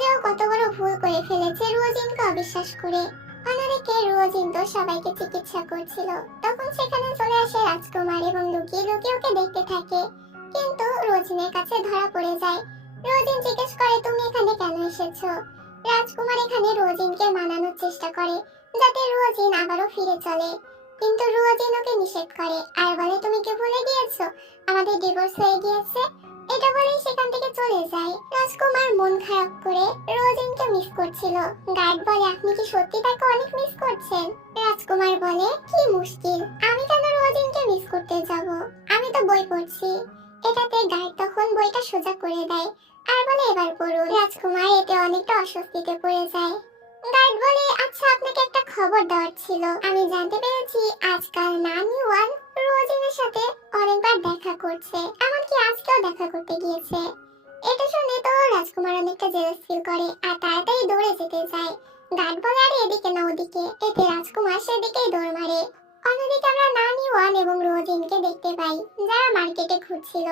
যে ও কত বড় ভুল করে ফেলেছে রোজিনকে অবিশ্বাস করে। অন্যদিকে রোজিন তো সবাইকে চিকিৎসা করছিল। তখন সেখানে চলে আসে রাজকুমার এবং লুকিয়ে লুকিয়ে ওকে দেখতে থাকে, কিন্তু রোজিনের কাছে ধরা পড়ে যায়। রোজিন জিজ্ঞেস করে তুমি এখানে কেন এসেছো। রাজকুমার এখানে রোজিনকে মানানোর চেষ্টা করে যাতে রোজিন আবারও ফিরে চলে, কিন্তু রোজিন ওকে নিষেধ করে আর বলে তুমি কি ভুলে গিয়েছো আমাদের ডিভোর্স হয়ে গিয়েছে। এটা বলেই সেখান থেকে চলে যায়। রাজকুমার মন খারাপ করে রোজিনকে মিস করছিল। গার্ড বলে আপনি কি সত্যি তাকে অনেক মিস করছেন। রাজকুমার বলে কি মুশকিল, আমি কেন রোজিনকে মিস করতে যাব, আমি তো বই পড়ছি। এটাতে গার্ড তখন বইটা সোজা করে দেয় আর বলে এবার পড়ুন। রাজকুমার এতে অনেকটা অস্বস্তিতে পড়ে যায়। গার্ড বলে আচ্ছা আপনাকে একটা খবর দেওয়ার ছিল। আমি জানতে পেরেছি আজকাল নানিওয়ান রোজিনের সাথে অনেকবার দেখা করছে, এমনকি আজকেও দেখা করতে গিয়েছে। এটা শুনে তো রাজকুমার অনেকটা জেলাস ফিল করে আর তাড়াতাড়ি দৌড়ে যেতে যায়। গার্ড বলে আরে এদিকে না ওদিকে। এতে রাজকুমার সেদিকেই দৌড় মারে। অন্যদিকে আমরা নানিওয়ান এবং রোজিনকে দেখতে পাই যারা মার্কেটে ঘুরছিল।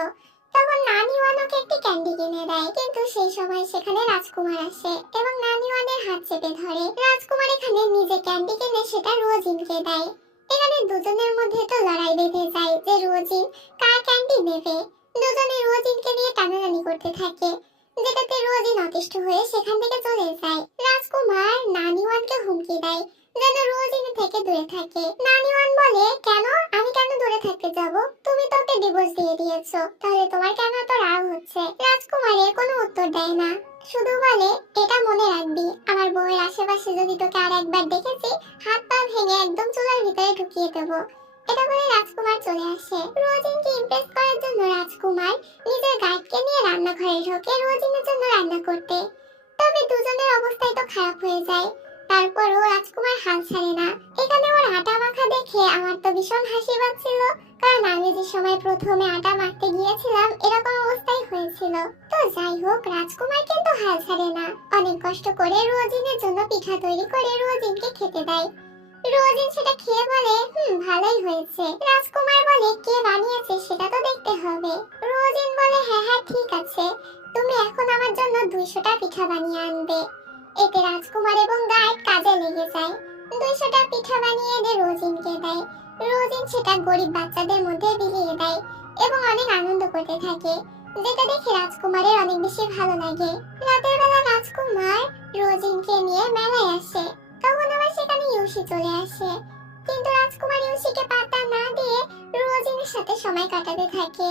তখন নানিওয়ান ওকে একটি ক্যান্ডি কিনে দেয়, কিন্তু সেই সময় সেখানে রাজকুমার আসে এবং নানিওয়ানের হাত চেপে ধরে। রাজকুমার এখানে নিজে ক্যান্ডি কিনে সেটা রোজিনকে দেয়। এখানে দুজনের মধ্যে তো লড়াই বেঁধে যায় যে রোজিন কার ক্যান্ডি নেবে। দুজনে রোজিনকে নিয়ে টানাটানি করতে থাকে, যেটাতে রোজিন অতিষ্ঠ হয়ে সেখান থেকে চলে যায়। রাজকুমার নানিওয়ানকে হুমকি দেয় যেন রোজিন থেকে দূরে থাকে। নানিওয়ান বলে কেন, আমি কেন দূরে থাকতে যাব, তুমি তো ওকে ডিভোর্স দিয়ে দিয়েছো, তাহলে তোমার কেন এত রাগ হচ্ছে। রাজকুমারের কোনো উত্তর দেয় না, শুধু বলে এটা মনে রাখবি আমার বউয়ের আশেপাশে যদি তোকে আর একবার দেখেছি হাত পা ভেঙে একদম চুলার ভিতরে ঢুকিয়ে দেবো। এটা বলে রাজকুমার চলে আসে। রোজিনকে ইমপ্রেস করার জন্য রাজকুমার নিজের গার্ডকে নিয়ে রান্নাঘরে ঢোকে রোজিনের জন্য রান্না করতে। তবে দুজনের অবস্থাই তো খারাপ হয়ে যায়। তারপরও রাজকুমার হাল ছাড়ে না। এখানে ওর আটা মাখা দেখে আমার তো ভীষণ হাসি পাচ্ছিল, কারণ আমি যে সময় প্রথমে আটা মাখতে গিয়েছিলাম এরকম অবস্থাই হয়েছিল। তো যাই হোক, রাজকুমার কিন্তু হাল ছাড়ে না। অনেক কষ্ট করে রোজিনের জন্য পিঠা তৈরি করে রোজিনকে খেতে দেয়। রোজিন সেটা খেয়ে বলে ভালোই হয়েছে। রাজকুমার বলে কে বানিয়েছে সেটা তো দেখতে হবে। রোজিন বলে হ্যাঁ হ্যাঁ ঠিক আছে, তুমি এখন আমার জন্য 200টা পিঠা বানিয়ে আনবে। এতে রাজকুমার এবং গার্ড কাজে লেগে যায়। 200টা পিঠা বানিয়ে এনে রোজিনকে দেয়। রোজিন সেটা গরিব বাচ্চাদের মধ্যে বিলিয়ে দেয় এবং অনেক আনন্দ করতে থাকে, যেটা দেখে রাজকুমারের অনেক বেশি ভালো লাগে। রাতের বেলা রাজকুমার রোজিনকে নিয়ে মেলায় আসে। তখন আবার সেখানে ইউসি চলে আসে, কিন্তু রাজকুমার ইউসিকে পাত্তা না দিয়ে রোজিনের সাথে সময় কাটাতে থাকে।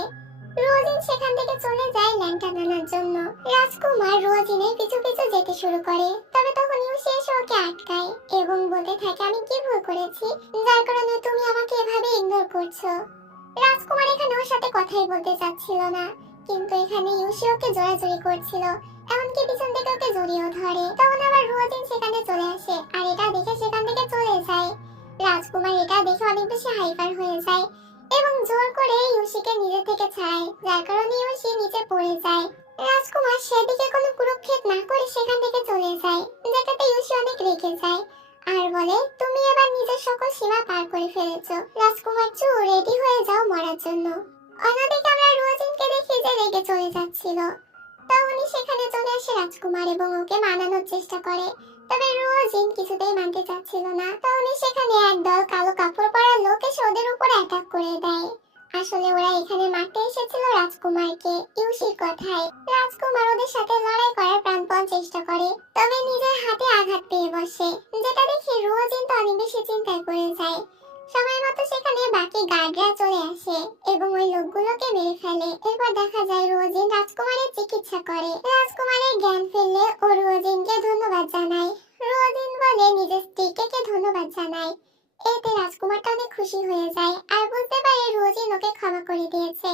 রোজিন সেখান থেকে চলে যায় ল্যান্টার্ন আনার জন্য। রাজকুমার রোজিনের পিছু পিছু যেতে শুরু করে, তবে তখন ইউসি এসে ওকে আটকায় এবং বলতে থাকে, আমি কি ভুল করেছি যার কারণে তুমি আমাকে এভাবে ইগনোর করছো। রাজকুমার এখানে ওর সাথে কথাই বলতে চাচ্ছিল না, কিন্তু এখানে ইউসি ওকে জোরাজুরি করছিল, এমনকি পিছন থেকে ওকে জড়িয়েও ধরে। তখন আবার রোজিন সেখানে চলে আসে আর এটা দেখে সেখান থেকে চলে যায়। রাজকুমার এটা দেখে অনেক বেশি হাইপার হয়ে যায় এবং জোর করে ইউসিকে নিজে থেকে ছাড়ায়, যার কারণে ইউসি নিচে পড়ে যায়। রাজকুমার সেদিকে কোনো কুরুক্ষেপ না করে সেখান থেকে চলে যায়, যেটাতে ইউসি অনেক রেগে যায় আর বলে, তুমি এবার নিজের সকল সীমা পার করে ফেলেছো। রাজকুমার চু, রেডি হয়ে যাও মরার জন্য। অন্যদিকে আমরা রোজিনকে দেখি যে রেগে চলে যাচ্ছিল। তখনই সেখানে চলে আসে রাজকুমার এবং ওকে মানানোর চেষ্টা করে, তবে রোজিন কিছুতেই মানতে চাচ্ছিল না। তখনই সেখানে একদল কালো কাপড় পরা লোক এসে ওদের উপর অ্যাটাক করে দেয়। আসলে ওরা এখানে মারতে এসেছিল রাজকুমারকে ইউসির কথায়। রাজকুমার ওদের সাথে লড়াই করার প্রাণপণ চেষ্টা করে, তবে নিজের হাতে আঘাত পেয়ে বসে, যেটা দেখে রোজিন তো অনেক বেশি চিন্তায় পড়ে যায়। সময় মতো সেখানে বাকি গার্ডরা চলে আসে এবং ওই লোকগুলোকে মেরে ফেলে। এরপর দেখা যায় রোজিন রাজকুমারের চিকিৎসা করে। রাজকুমারের জ্ঞান ফিরলে ও রোজিনকে ধন্যবাদ জানায়। রোজিন বলে নিজের স্ত্রীকে ধন্যবাদ জানায়। এতে রাজকুমারটা অনেক খুশি হয়ে যায় আর বুঝতে পারে রোজিন ওকে ক্ষমা করে দিয়েছে।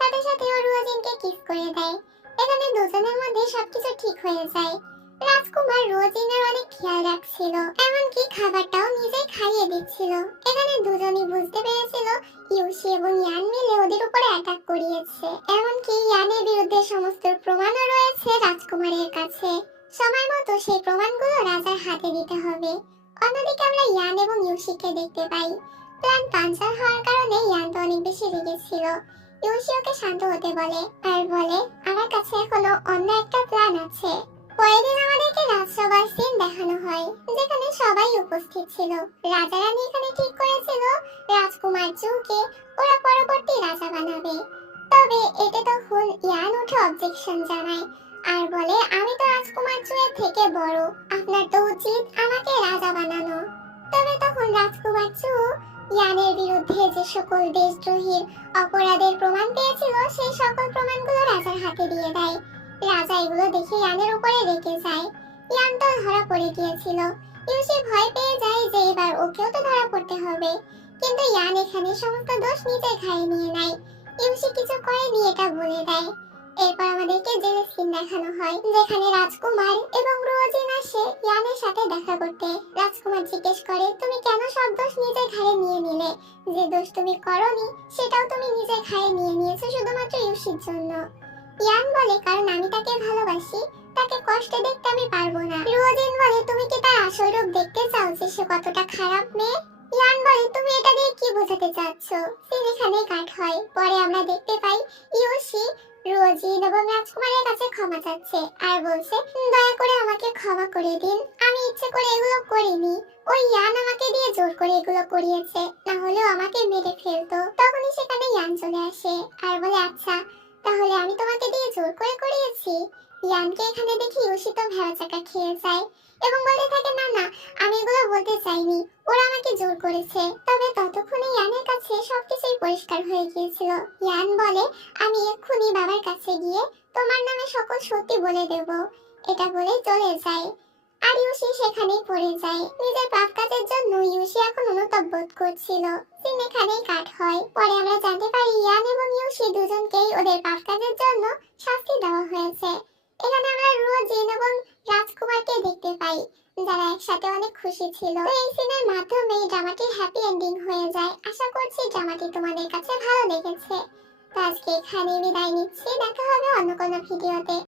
সাথে সাথে ও রোজিনকে কিস করে দেয়। এখানে দুজনের মধ্যে সবকিছু ঠিক হয়ে যায়। রাজকুমার রোজিনের অনেক খেয়াল রাখছিল, এমনকি খাবারটাও নিজে খাইয়ে দিচ্ছিল। এখানে দুজনই বুঝতে পেরেছিল ইউসি এবং ইয়ান মিলে ওদের উপরে অ্যাটাক করিয়েছে, এমনকি ইয়ানের বিরুদ্ধে সমস্ত প্রমাণও রয়েছে রাজকুমারের কাছে। সময় মতো সেই প্রমাণগুলো রাজার হাতে দিতে হবে। অন্যদিকে আমরা ইয়ান এবং ইউসিকে দেখতে পাই। প্ল্যান পাঞ্চার হওয়ার কারণে ইয়ান তো অনেক বেশি রেগেছিল। ইউসি ওকে শান্ত হতে বলে আর বলে, আমার কাছে এখনো অন্য একটা প্ল্যান আছে। পরের দিন আমাদেরকে রাজসভার সিন দেখানো হয়, যেখানে সবাই উপস্থিত ছিল। রাজা রানী এখানে ঠিক করেছিল রাজকুমার জুকে ওরা পরবর্তী রাজা বানাবে। তবে এতে তখন ইয়ান উঠে অবজেকশন জানায় আর বলে, আমি তো রাজকুমার জুয়ের থেকে বড়, আপনার তো উচিত আমাকে রাজা বানানো। তবে তখন রাজকুমার জু ইয়ানের বিরুদ্ধে যে সকল দেশদ্রোহীর অপরাধের প্রমাণ পেয়েছিল সেই সকল প্রমাণগুলো রাজার হাতে দিয়ে দেয়। রাজা এগুলো দেখে ইয়ানের উপরে রেগে যায়। ইয়ান তো ধরা পড়ে গিয়েছিল। ইউসি ভয় পেয়ে যায় যে এবার ওকেও তো ধরা পড়তে হবে, কিন্তু ইয়ান এখানে সমস্ত দোষ নিজের ঘাড়ে নিয়ে নেয়। ইউসি কিছু করেনি এটা বলে দেয়। এরপর আমাদেরকে জেলের সিন দেখানো হয়, যেখানে রাজকুমার এবং রোজিন আসে ইয়ানের সাথে দেখা করতে। রাজকুমার জিজ্ঞেস করে, তুমি কেন সব দোষ নিজের ঘাড়ে নিয়ে নিলে? যে দোষ তুমি করনি সেটাও তুমি নিজের ঘাড়ে নিয়ে নিয়েছো শুধুমাত্র ইউসির জন্য। ইয়ান বলে, কারণ আমি তাকে ভালোবাসি, তাকে কষ্টে দেখতে আমি পারবো না। রোজিন বলে, তুমি কি তার আসল রূপ দেখতে চাও যে সে কতটা খারাপ মেয়ে? ইয়ান বলে, তুমি এটা দিয়ে কি বোঝাতে চাচ্ছ? সিন এখানেই কাট হয়। পরে আমরা দেখতে পাই ইউসি রোজিন এবং রাজকুমারের কাছে ক্ষমা চাচ্ছে আর বলছে, দয়া করে আমাকে ক্ষমা করে দিন, আমি ইচ্ছে করে এগুলো করিনি, ওই ইয়ান আমাকে দিয়ে জোর করে এগুলো করিয়েছে, না হলেও আমাকে মেরে ফেলতো। তখনই সেখানে ইয়ান চলে আসে আর বলে, আচ্ছা তাহলে আমি তোমাকে দিয়ে জোর করে করিয়েছি। ইয়ানকে এখানে দেখি ইউসি তো ভেড়া চাকা খেয়ে যায় এবং বলতে থাকে, না না, আমি এগুলো বলতে চাইনি, ওরা আমাকে জোর করেছে। তবে ততক্ষণে ইয়ানের কাছে সবকিছুই পরিষ্কার হয়ে গিয়েছিল। ইয়ান বলে, আমি এক্ষুনি বাবার কাছে গিয়ে তোমার নামে সকল সত্যি বলে দেব। এটা বলে চলে যায় আর ইউসি সেখানেই পড়ে যায়। নিজের পাপ কাজের জন্য ইউসি এখন অনুতাপ বোধ করছিল। সিন এখানেই কাট হয়। পরে আমরা জানতে পারি ইয়ান এবং ইউসি দুজনকেই ওদের পাপ কাজের জন্য শাস্তি দেওয়া হয়েছে। এখানে আমরা রোজিন এবং রাজকুমারকে দেখতে পাই, যারা একসাথে অনেক খুশি ছিল। তো এই সিনের মাধ্যমে ড্রামাটির হ্যাপি এন্ডিং হয়ে যায়। আশা করছি ড্রামাটি তোমাদের কাছে ভালো লেগেছে। তো আজকে এখানে বিদায় নিচ্ছি, দেখা হবে অন্য কোনো ভিডিওতে।